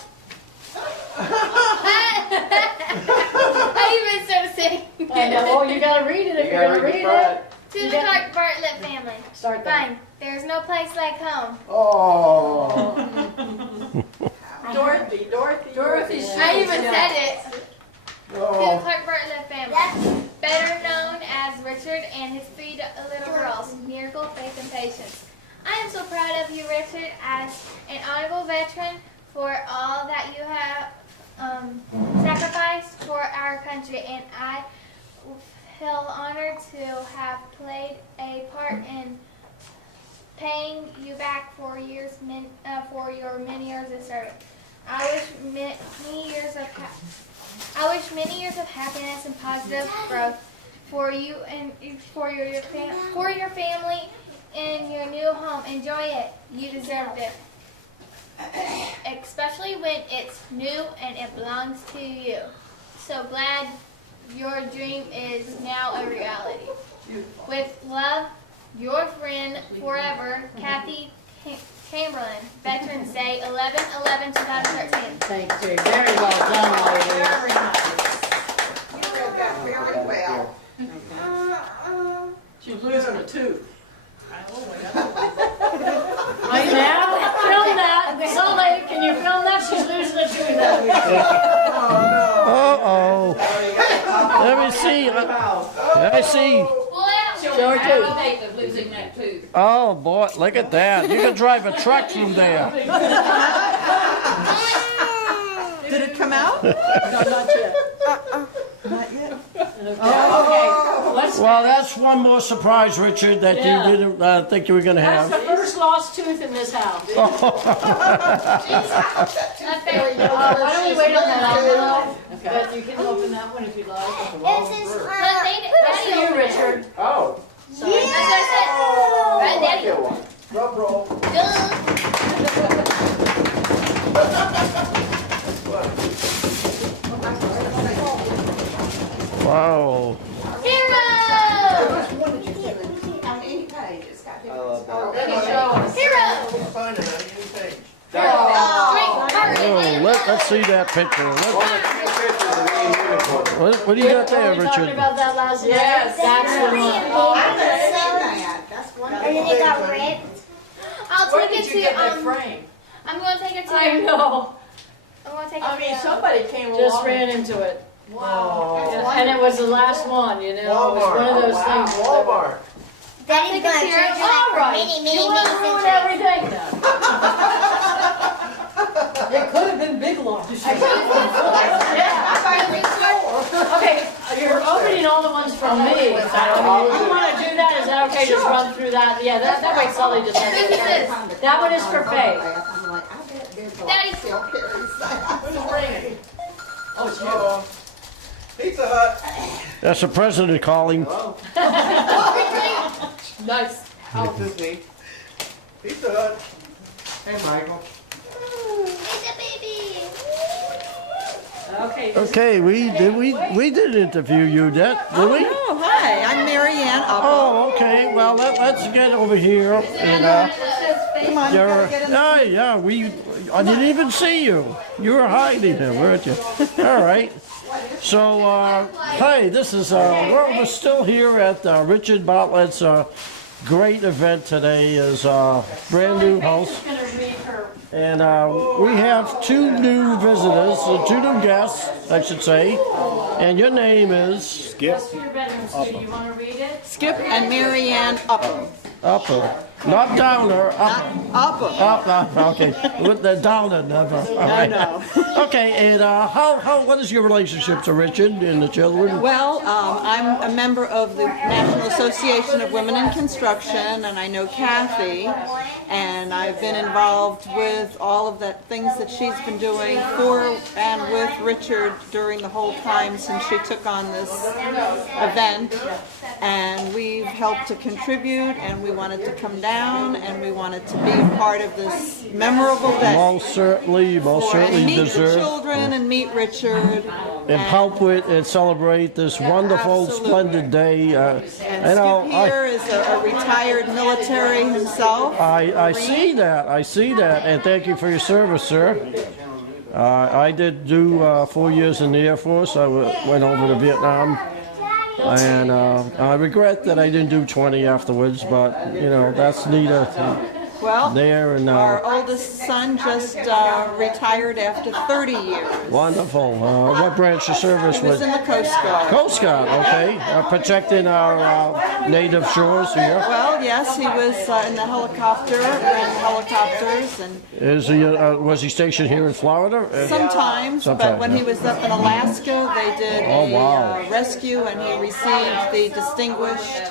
I even so sick. I know. Oh, you gotta read it if you're gonna read it. To the Clark Bartlett family. Start there. Fine. There's no place like home. Dorothy. I even said it. To the Clark Bartlett family. Better known as Richard and his 3 little girls, Miracle, Faith, and Patience. I am so proud of you, Richard, as an honorable veteran for all that you have sacrificed for our country, and I feel honored to have played a part in paying you back for your many years of service. I wish many years of happiness and positive growth for you and for your family in your new home. Enjoy it. You deserved it. Especially when it's new and it belongs to you. So glad your dream is now a reality. With love, your friend forever, Kathy Chamberlain. Veterans Day, 11/11/2013. Thank you. Very well done, ladies. Very well. She's losing a tooth. Right now, film that. Sully, can you film that? She's losing a tooth. Uh-oh. Let me see. I see. Pull it out. Sure do. of losing that tooth. Oh, boy, look at that. You can drive a truck through there. Did it come out? No, not yet. Not yet. Well, that's one more surprise, Richard, that Yeah. you didn't think you were going to That's have. the first lost tooth in this house. Not very good. Why don't we wait on that envelope? But you can open that one if you'd like. That's for you, Richard. Oh, Sorry. That's what I said. Right, Daddy. get one. Drum roll. Duh. Wow. Hero! Hero! Find it on any page. Oh, let's see that picture. What do you got there, Were we talking Richard? about that last night? Yes. That's the one. And then it got ripped. I'll Where take did it you get that to, frame? I'm gonna take it to, I know. I'm gonna take it I mean, to, somebody came along. Just ran into it. Oh. And it was the last one, you know? It was one of those things. Walmart. Daddy's going to church All like right. many, many, You want to ruin many everything now. It could have been big loss. Okay, you're opening all the ones from me. So, if you want to do that, is that okay? Just run through that. Yeah, that way Sully just has Look at it. this. That one is for Faith. Daddy. Oh, it's you. Uh-oh. Pizza Hut. That's the president calling. Nice. Pizza's neat. Pizza Hut. Hey, Michael. It's a baby. Okay. Okay, we did interview you, did we? Oh, hi, I'm Mary Ann Upper. Oh, okay. Well, let's get over here. And, Come on, you gotta get in the... yeah, I didn't even see you. You were hiding there, weren't you? All right. So, hey, this is, we're still here at Richard Bartlett's great event today. Is brand new house. And we have two new visitors, two new guests, I should say. And your name is? Skip. That's your bedroom suite. You want to read it? Skip and Mary Ann Upper. Upper. Not downer, up. Upper. Up, okay. With the downer never. All right. know. Okay, and what is your relationship to Richard and the children? Well, I'm a member of the National Association of Women in Construction, and I know Kathy, and I've been involved with all of the things that she's been doing for and with Richard during the whole time since she took on this event. And we've helped to contribute, and we wanted to come down, and we wanted to be a part of this memorable day. Most certainly And meet the deserve. children and meet Richard. And help with and celebrate this wonderful, Absolutely. splendid day. And you know, Skip here is a retired military himself. I see that, and thank you for your service, sir. I did do 4 years in the Air Force. I went over to Vietnam, and I regret that I didn't do 20 afterwards, but, you know, that's neither Well, there and our oldest son just retired after 30 years. wonderful. What branch of service He was was? in the Coast Guard. Coast Guard, okay. Protecting our native shores here. Well, yes, he was in the helicopter, ran helicopters, and Was he stationed here in Florida? sometimes, but when he was up in Alaska, they did Oh, wow. a rescue, and he received the Distinguished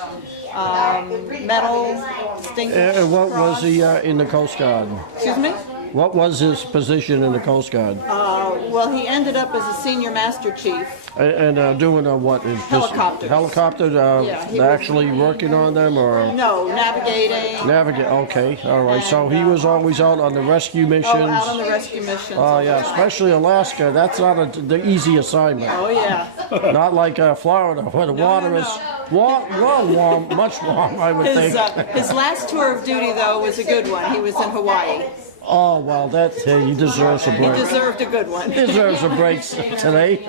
Medal, Distinguished And what was Cross. he in the Coast Guard? Excuse me? What was his position in the Coast Guard? Well, he ended up as a senior master chief. And doing what? Is Helicopters. Helicopter, Yeah, he was- actually working on them or No, navigating. navigate? Okay, all right. So he was always out on the rescue Oh, missions. out on the rescue missions. Oh, yeah, especially Alaska. That's not the easy assignment. Oh, yeah. Not like Florida, where the water is warm, much warm, I would think. His last tour of duty, though, was a good one. He was in Hawaii. Oh, well, he deserves a He break. deserved a good one. Deserves a break today.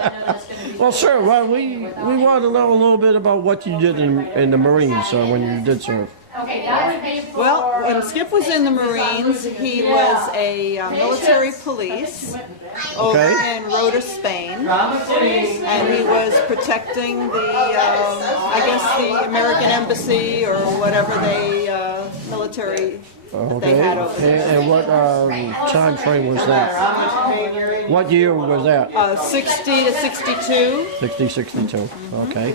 Well, sir, we want to know a little bit about what you did in the Marines when you did serve. Okay, that's paid for. Well, when Skip was in the Marines, he was a military police over Okay. in Rota, Spain, and he was protecting the, I guess, the American embassy or whatever they military that they had over there. And what time frame was that? What year was that? 60 to 62. 60, 62. Okay.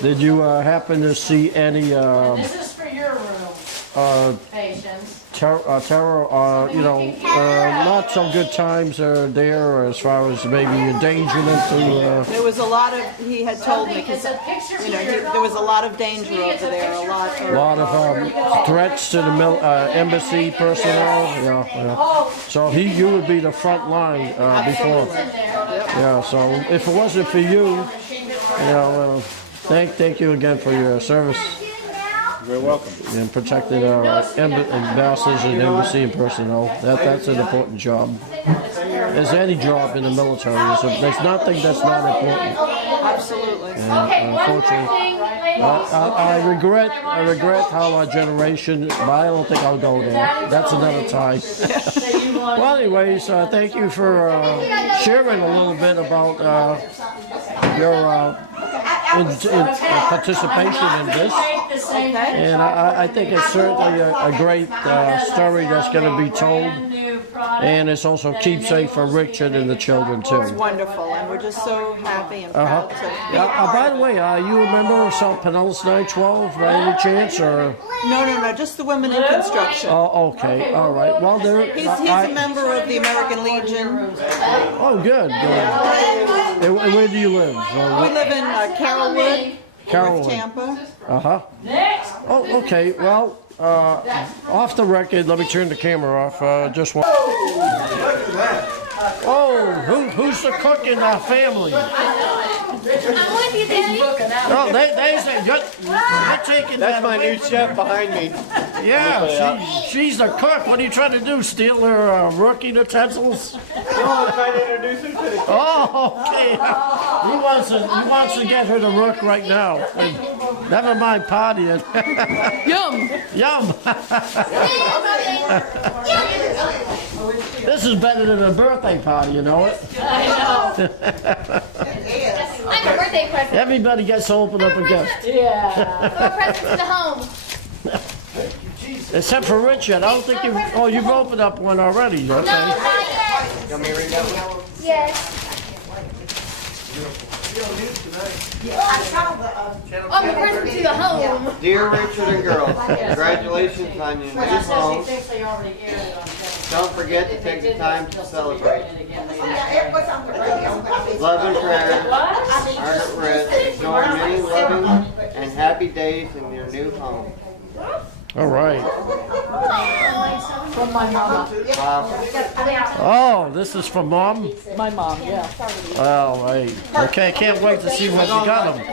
Did you happen to see any This is for your room, patients. terror, not so good times there as far as maybe endangerment to... There was a lot of, he had told me, because, It's a picture for there was a lot of danger over there, a lot of... threats to the embassy personnel. Yeah. So you would be the front line before. Yeah. So if it wasn't for you, thank you again for your service. You're welcome. And protecting our ambassadors and embassy and personnel. That's an important job. As any job in the military, there's nothing that's not important. Absolutely. And unfortunately, I regret how our generation, but I don't think I'll go there. That's another time. Well, anyways, thank you for sharing a little bit about your participation in this. And I think it's certainly a great story that's going to be told. And it's also keep safe for Richard and the children too. It's wonderful, and we're just so happy and proud to be a part By of the it. way, are you a member of South Pinellas 912 by any chance, or? No, just the women in construction. Oh, okay, all right. Well, He's a member of the American Legion. Oh, good. And where do you live? We live in Carrollwood, Carrollwood. North Tampa. Oh, okay. Well, off the record, let me turn the camera off. Just one. Oh, who's the cook in our family? I'm with you, Daddy. Oh, they say you're taking That's my new chef behind me. Yeah, she's the cook. What are you trying to do? Steal her rookie utensils? No, I'm trying to introduce him to the Oh, okay. He wants to get her to rook right now. And never mind partying. Yum. This is better than a birthday party, you know it? I'm a birthday present. Everybody gets to open up a gift. A present to the home. Except for Richard. I don't think you've opened up one already. Okay. No, not yet. You want me to read that one? Yes. I'm a present to the home. Dear Richard and girls, congratulations on your new home. Don't forget to take the time to celebrate. Love and prayers, Margaret Rist. Enjoy many loving and happy days in your new home. All right. From my mama. Oh, this is from Mom? My mom, yeah. Well, right. Okay, I can't wait to see what you got him.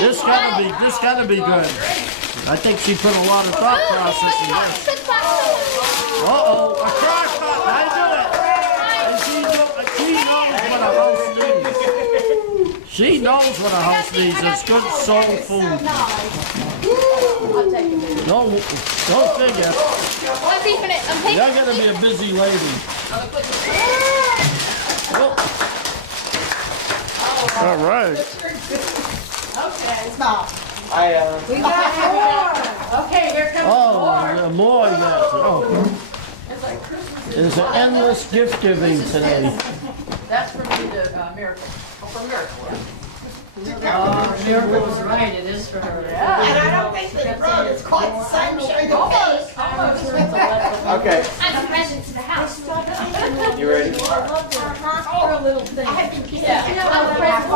This gotta be good. I think she put a lot of thought process in this. Uh-oh, a crock pot. I knew it. And she knows what a host needs. She knows what a host needs. It's good soul food. Don't figure. I'm keeping it. I'm taking You're gonna be a busy lady. All right. Okay, here comes Oh, more than that. Oh. There's an endless gift giving today. That's for me to Miracle. For Miracle. Oh, Miracle was right. It is for her. Yeah. And I don't think the road is quite the same shape. Almost. Okay, I'm a present to the house. you ready? For a little thing. I'm a present.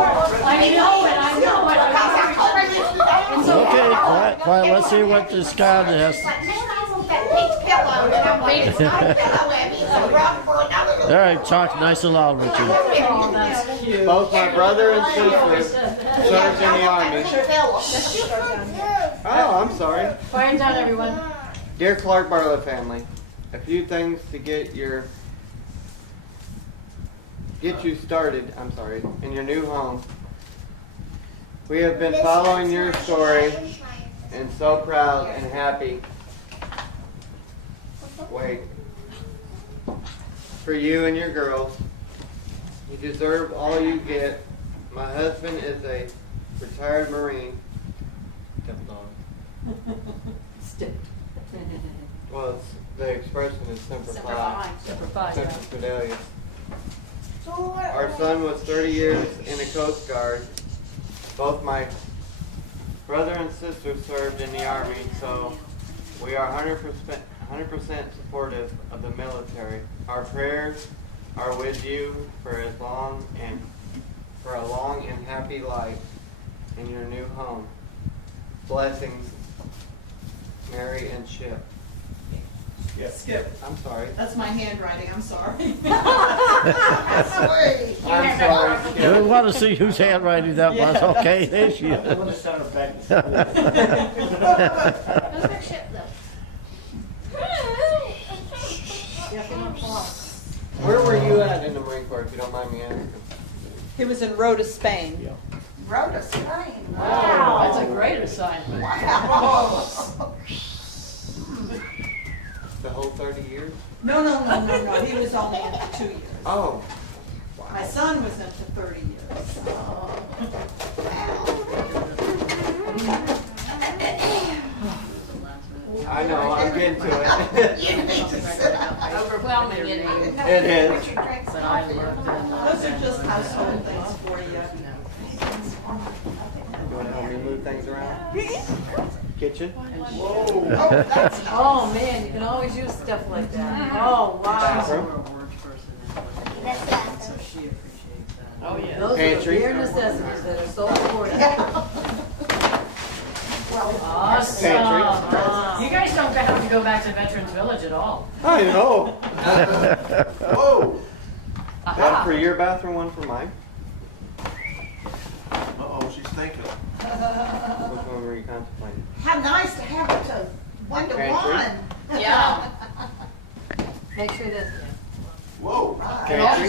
I know it. Okay, quiet. Let's see what this guy has. All right, talk nice and loud, Richard. Both my brother and sister served in the Army. Oh, I'm sorry. Quiet down, everyone. Dear Clark Bartlett family, a few things to get you started, in your new home. We have been following your story and so proud and happy. Wait. For you and your girls. You deserve all you get. My husband is a retired Marine. Well, the expression is Semper Fi. Semper Fidelis. Our son was 30 years in the Coast Guard. Both my brother and sister served in the Army, so we are 100% supportive of the military. Our prayers are with you for a long and happy life in your new home. Blessings, Mary and Chip. Skip. I'm sorry. That's my handwriting, I'm sorry. I'm sorry, Skip. We want to see whose handwriting that was. Okay, there she is. Where were you at in the Marine Corps, if you don't mind me asking? He was in Rota, Spain. Rhoda Spain. Wow, that's a great assignment. Wow. The whole 30 years? No. He was only in for 2 years. Oh. My son was in for 30 years. I know, I'm getting to it. You need to sit up. Overwhelming, It is. Those are just household things for you. You want to help me move things around? Kitchen? Oh, man, you can always use stuff like that. Oh, wow. Bathroom? Oh, yeah. Those are the Pantry? bare necessities that are so important. Awesome. Pantry? You guys don't have to go back to Veterans Village at all. I know. Whoa. Aha. One for your bathroom, one for mine. Uh-oh, she's thinking. Which one were you contemplating? How nice to have it to one-to-one. Yeah. Make sure that. Whoa, Pantry?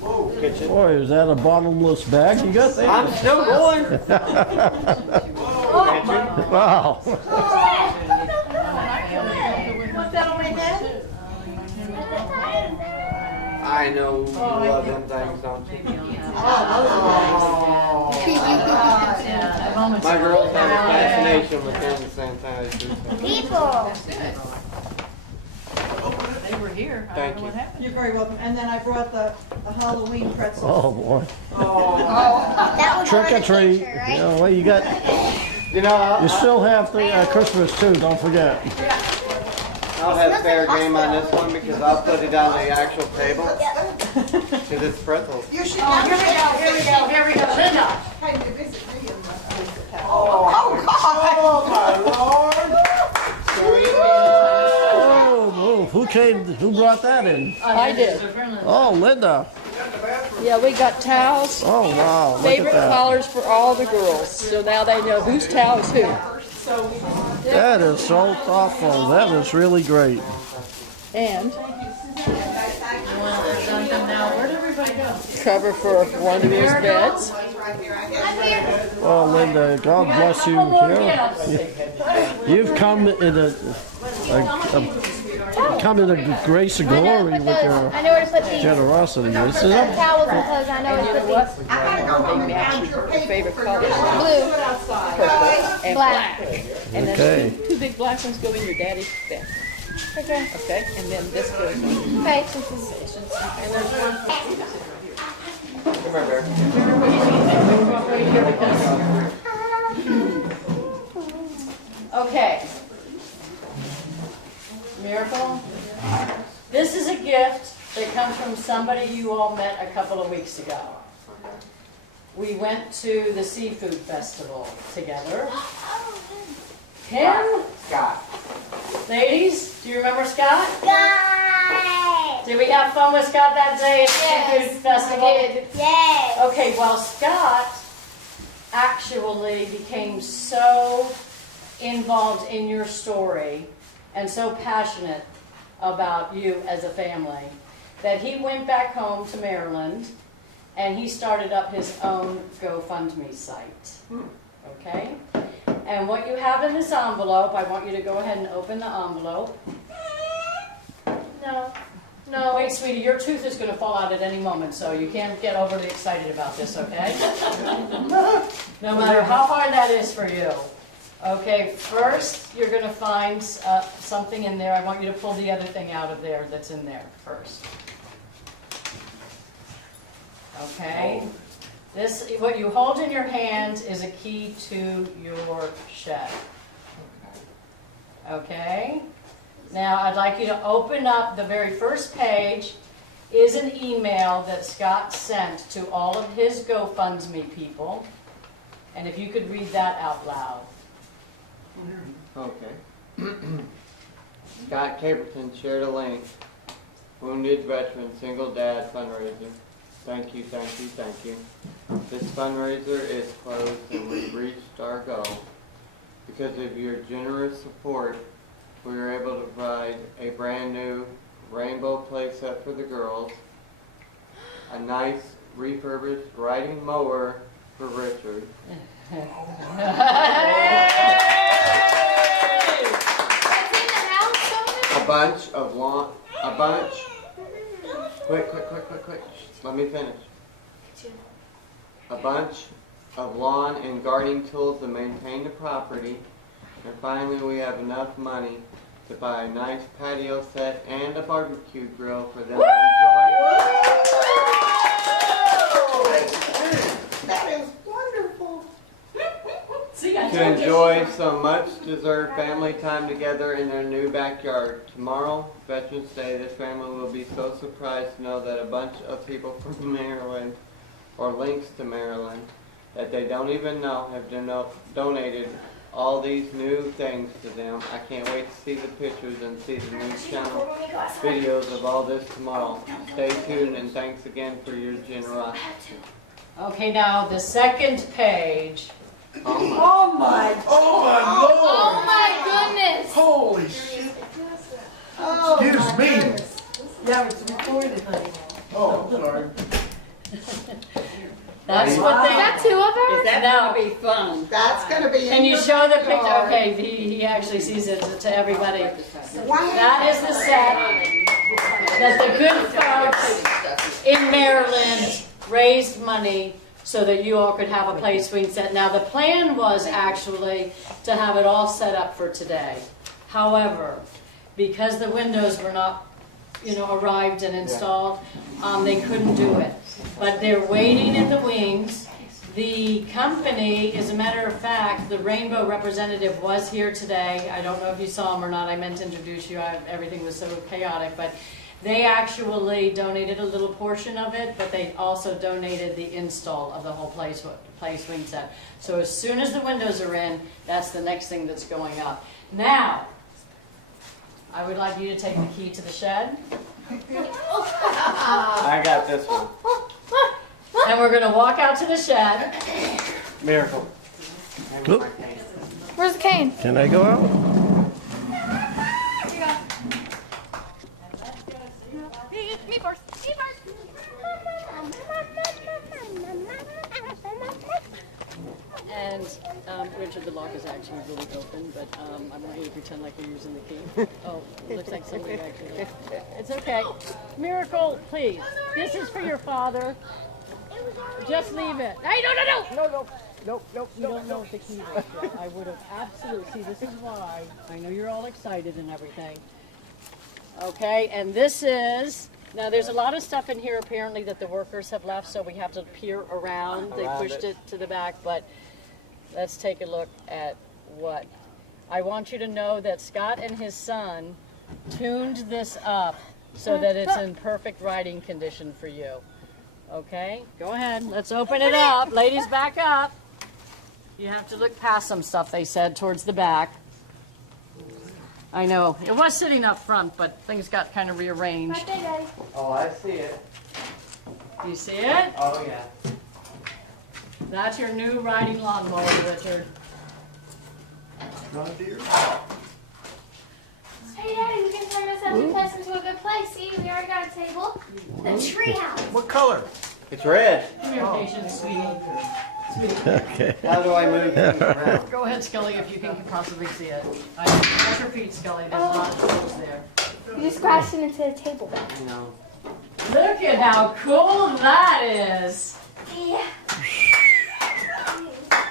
whoa. Kitchen? Boy, is that a bottomless bag you got there? I'm still going. Pantry? Wow. Want that on my head? I know you love them things, don't you? My girls have a fascination with hand sanitizer. People. They were here. I Thank don't know you. what happened. You're very welcome. And then I brought the Halloween pretzels. Oh, boy. That was Trick or on the treat. picture, right? You know, well, you got, You know, you still have the Christmas too, don't forget. I'll have fair game on this one because I'll put it on the actual table. Because it's pretzels. You should Oh, never here we go. Linda. came to visit me in the. Oh, Oh, who brought that in? I did. Oh, Linda. Yeah, we got towels, Oh, wow, look favorite at that. colors for all the girls. So now they know whose towel is who. That is so thoughtful. That is really great. And where'd everybody go? Cover for one of these beds. Oh, Linda, God bless you. You've come in a grace of glory with your I know where to put these. generosity. This is Towels and clothes. I know where to put these. I gotta go home and find your paper. Favorite colors, Blue. purple and Black. black. And then Okay. two big black ones go in your daddy's bed. Okay. Okay, and then this goes in. Okay. And there's one. Come here, Bear. Okay. Miracle. This is a gift that comes from somebody you all met a couple of weeks ago. We went to the seafood festival together. Kim? Scott. Ladies, do you remember Scott? Guys. Did we have fun with Scott that day at the Yes, seafood festival? I did. Yes. Okay, well, Scott actually became so involved in your story and so passionate about you as a family that he went back home to Maryland and he started up his own GoFundMe site. Okay? And what you have in this envelope, I want you to go ahead and open the envelope. No. No, wait, sweetie, your tooth is going to fall out at any moment, so you can't get overly excited about this, okay? No matter how hard that is for you. Okay, first you're going to find something in there. I want you to pull the other thing out of there that's in there first. Okay? This, what you hold in your hand is a key to your shed. Okay? Now, I'd like you to open up the very first page is an email that Scott sent to all of his GoFundMe people. And if you could read that out loud. Okay. Scott Caperton shared a link. Wounded Veteran Single Dad Fundraiser. Thank you, thank you, thank you. This fundraiser is closed and we've reached our goal. Because of your generous support, we were able to provide a brand new rainbow playset for the girls, a nice refurbished riding mower for Richard, quick, let me finish. A bunch of lawn and gardening tools to maintain the property, and finally we have enough money to buy a nice patio set and a barbecue grill for them to That is wonderful. See, I enjoy. To told you. enjoy some much-deserved family time together in their new backyard. Tomorrow, Veterans Day, this family will be so surprised to know that a bunch of people from Maryland, or links to Maryland, that they don't even know have donated all these new things to them. I can't wait to see the pictures and see the news channel videos of all this tomorrow. Stay tuned and thanks again for your generosity. Okay, now the second page. Oh my. Oh my goodness. Holy shit. Oh, Excuse my me. goodness. Yeah, it's recorded, honey. Oh, sorry. That's what Is they. that two of her? Is that No. gonna be fun? That's gonna be. Can you show the picture? Okay, he actually sees it to everybody. Wow. That is the set that the good folks in Maryland raised money so that you all could have a play swing set. Now, the plan was actually to have it all set up for today. However, because the windows were not, arrived and installed, they couldn't do it. But they're waiting in the wings. The company, as a matter of fact, the Rainbow representative was here today. I don't know if you saw him or not. I meant to introduce you. Everything was so chaotic, but they actually donated a little portion of it, but they also donated the install of the whole play swing set. So as soon as the windows are in, that's the next thing that's going up. Now, I would like you to take the key to the shed. I got this one. And we're going to walk out to the shed. Miracle. Hand me my cane. Where's the cane? Can I go out? Me first. Me first. And Richard, the lock is actually really open, but I'm not going to pretend like you're using the key. Oh, it looks like somebody actually. It's okay. Miracle, please. This is for your father. Just leave it. Hey, no. You don't know what the key is yet. I would have absolutely. See, this is why. I know you're all excited and everything. Okay, and this is. Now, there's a lot of stuff in here apparently that the workers have left, so we have to peer around. They pushed it to the back, but let's take a look at what. I want you to know that Scott and his son tuned this up so that it's in perfect riding condition for you. Okay, go ahead. Let's open it up. Ladies, back up. You have to look past some stuff they said towards the back. I know. It was sitting up front, but things got kind of rearranged. Right there, Daddy. Oh, I see it. You see it? Oh, yeah. That's your new riding lawnmower, Richard. John Deere. Hey, Daddy, we can turn this empty place into a good place. See, we already got a table. The tree house. What color? It's red. Come here, patient, sweetie. Okay. How do I move things around? Go ahead, Skelly, if you can possibly see it. Press your feet, Skelly. There's a lot of tools there. You just crashed it into the table then. No. Look at how cool that is. Yeah.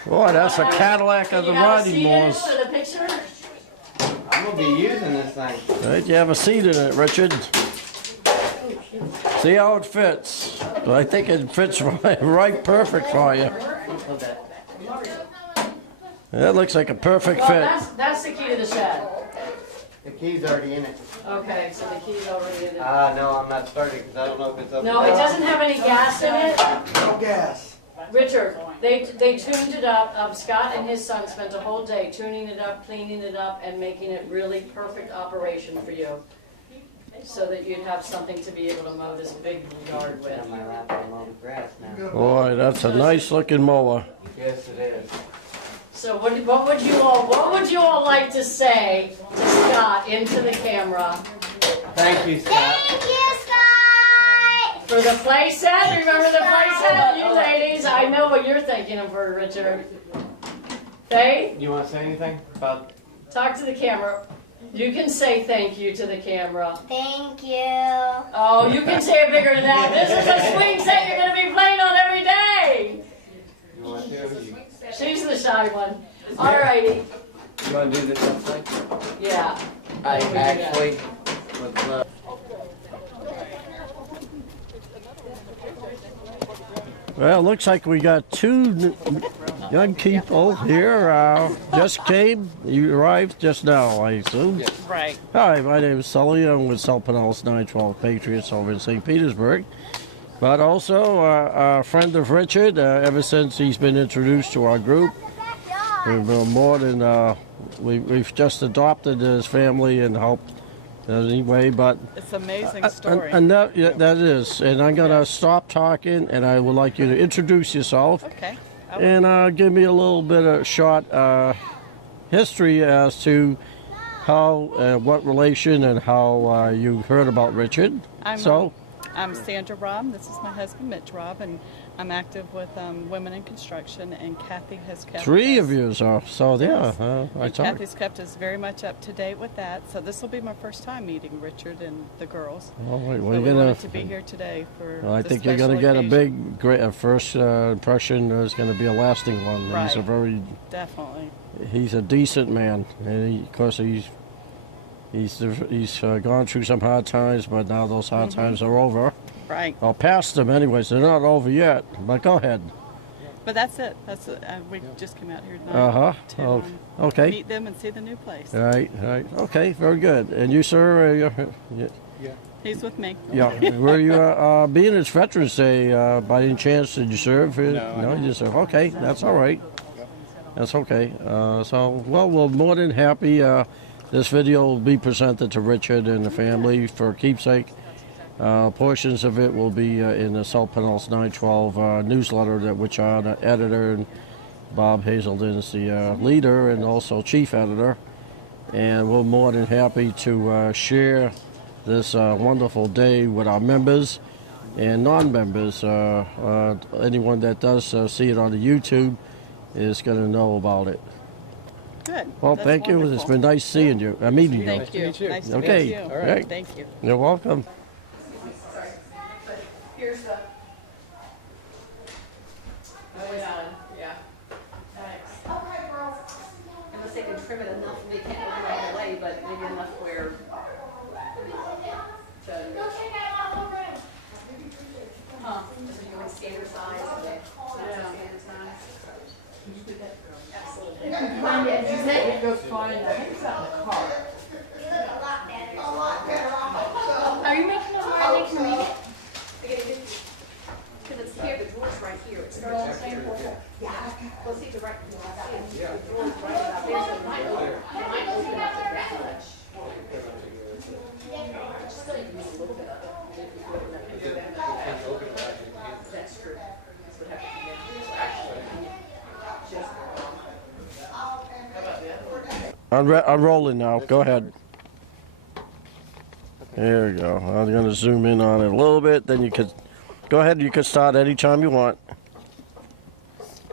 Boy, that's a Cadillac of the riding moors. For the picture? I'm gonna be using this thing. Right, you have a seat in it, Richard. See how it fits. I think it fits right perfect for you. That looks like a perfect Well, fit. that's the key to the shed. The key's already in it. Okay, so the key's already in it. No, I'm not starting because I don't know if it's up. No, it doesn't have any gas in it. No gas. Richard, they tuned it up. Scott and his son spent a whole day tuning it up, cleaning it up, and making it really perfect operation for you, so that you'd have something to be able to mow this big yard with. On my lap, I'm on the grass now. Boy, that's a nice looking mower. Yes, it is. So what would you all like to say to Scott into the camera Thank you, Scott. Thank you, Scott! for the play set? Remember the play set, you ladies? I know what you're thinking of her, Richard. Faye, You want to say anything about? talk to the camera. You can say thank you to the camera. Thank you. Oh, you can say it bigger than that. This is a swing set you're going to be playing on every day. You want to? She's the shy one. Alrighty. You want to do this thing? Yeah. I actually would love. Well, looks like we got two young people here. Just came. You arrived just now, I assume. Right. Hi, my name is Sully. I'm with South Pinellas 912 Patriots over in St. Petersburg. But also a friend of Richard ever since he's been introduced to our group. We've been more than, we've just adopted his family and helped in any way, but... It's an amazing story. And that is. And I'm going to stop talking, and I would like you to introduce yourself. Okay. And give me a little bit of short history as to how, what relation and how you heard about Richard. I'm Sandra Robb. This is my husband, Mitch Robb, and I'm active with Women in Construction, and Kathy has kept Three us. of you are, so yeah. And Kathy's kept us very much up to date with that. So this will be my first time meeting Richard and the girls. Well, So we're we gonna. wanted to be here today for Well, I this think you're going to special get a occasion. great first impression. Is going to be a lasting one. He's Right. a very, Definitely. he's a decent man, and of course he's gone through some hard times, but now those hard times are over. Right. Well, past them anyways. They're not over yet. But go ahead. But that's it. We just came out here tonight Uh-huh. to Oh, okay. meet them and see the new place. Right. Okay, very good. And you, sir, He's with me. yeah. Were you being it's Veterans Day? By any chance, did you serve? No, you served. Okay, that's all right. That's okay. We're more than happy. This video will be presented to Richard and the family for keepsake. Portions of it will be in the South Pinellas 912 newsletter, which I'm the editor, and Bob Hazelden is the leader and also chief editor. And we're more than happy to share this wonderful day with our members and non-members. Anyone that does see it on the YouTube is going to know about it. Good. Well, That's thank you. wonderful. It's been nice seeing you, meeting you. Thank you. Nice to Okay. meet you. All right. Thank you. You're welcome. Here's the. Yeah. Thanks. Unless they can trim it enough, we can't go all the way, but maybe enough where. Huh? So you want standard size? Yeah. Standard size. Can you do that? Absolutely. It goes fine. I think it's out in the car. Are you making a more they can make it? Because it's here, the drawer's right here. It's all the same. Yeah. Well, see, the right, the drawer's right about there, so it might open up that much. Still, you can use a little bit of it. If you open up here, that's true. That's what happens. So actually, just. I'm rolling now. Go ahead. There you go. I'm going to zoom in on it a little bit. Then you can Go ahead, you can start anytime you want.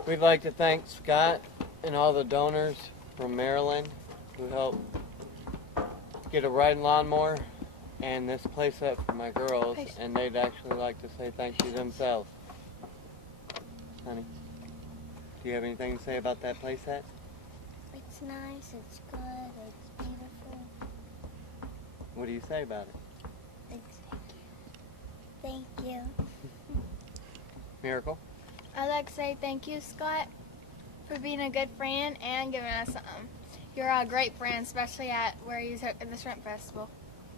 We'd like to thank Scott and all the donors from Maryland who helped get a riding lawnmower and this playset for my girls, and they'd actually like to say thank you themselves. Honey, do you have anything to say about that playset? It's nice, it's good, it's beautiful. What do you say about it? It's thank you. Miracle? I'd like to say thank you, Scott, for being a good friend and giving us something. You're a great friend, especially at where you took at the Shrimp Festival.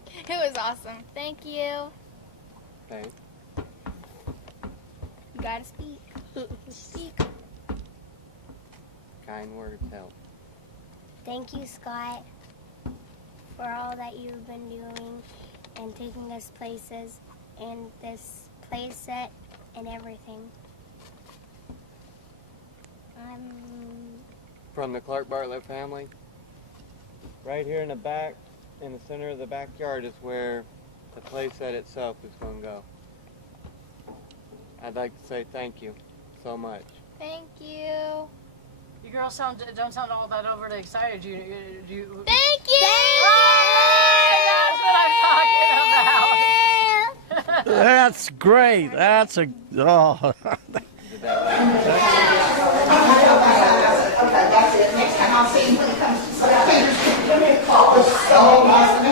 It was awesome. Thank you. Babe? You gotta speak. Speak. Kind words help. Thank you, Scott, for all that you've been doing and taking us places and this play set and everything. From the Clark Bartlett family, right here in the back, in the center of the backyard is where the playset itself is going to go. I'd like to say thank you so much. Thank you. You girls don't sound all that overly excited. You Thank you. That's what I'm talking about. That's great. That's a oh. Did that Okay, that's it. Next time I'll see you when it comes to give me a call. It's so awesome.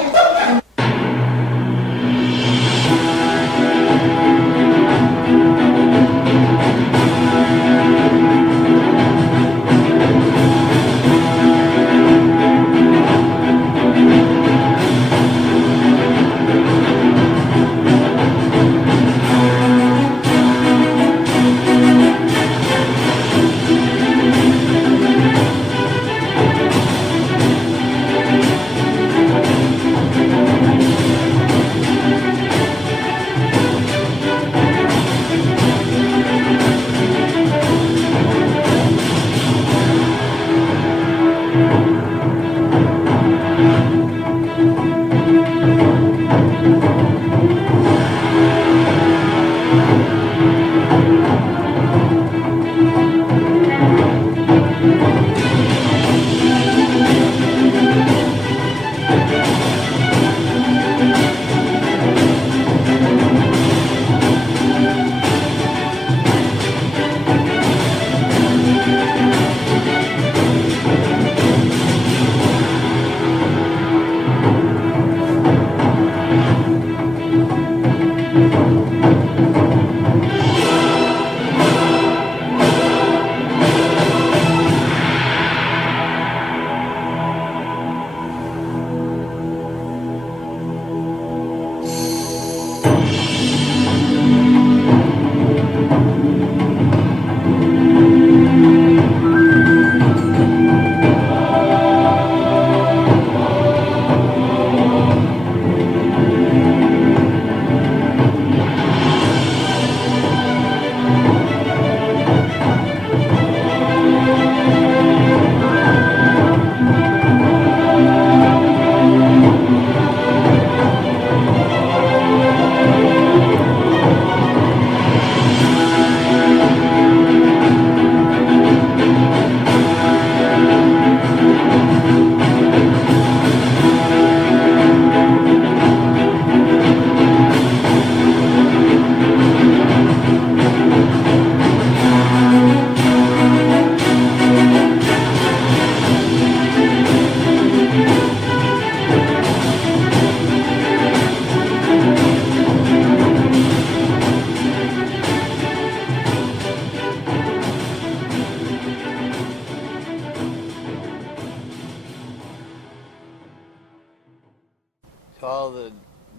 To all the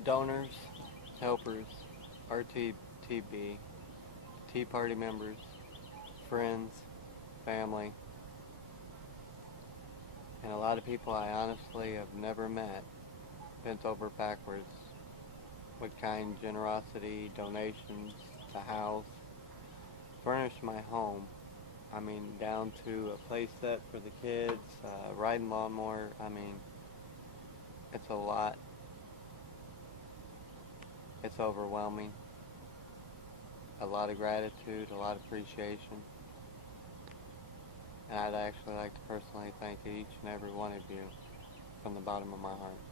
donors, helpers, RTTB, Tea Party members, friends, family, and a lot of people I honestly have never met, bent over backwards with kind generosity, donations, the house, furnished my home. I mean, down to a play set for the kids, riding lawnmower. I mean, it's a lot. It's overwhelming. a lot of gratitude, a lot of appreciation. And I'd actually like to personally thank each and every one of you from the bottom of my heart.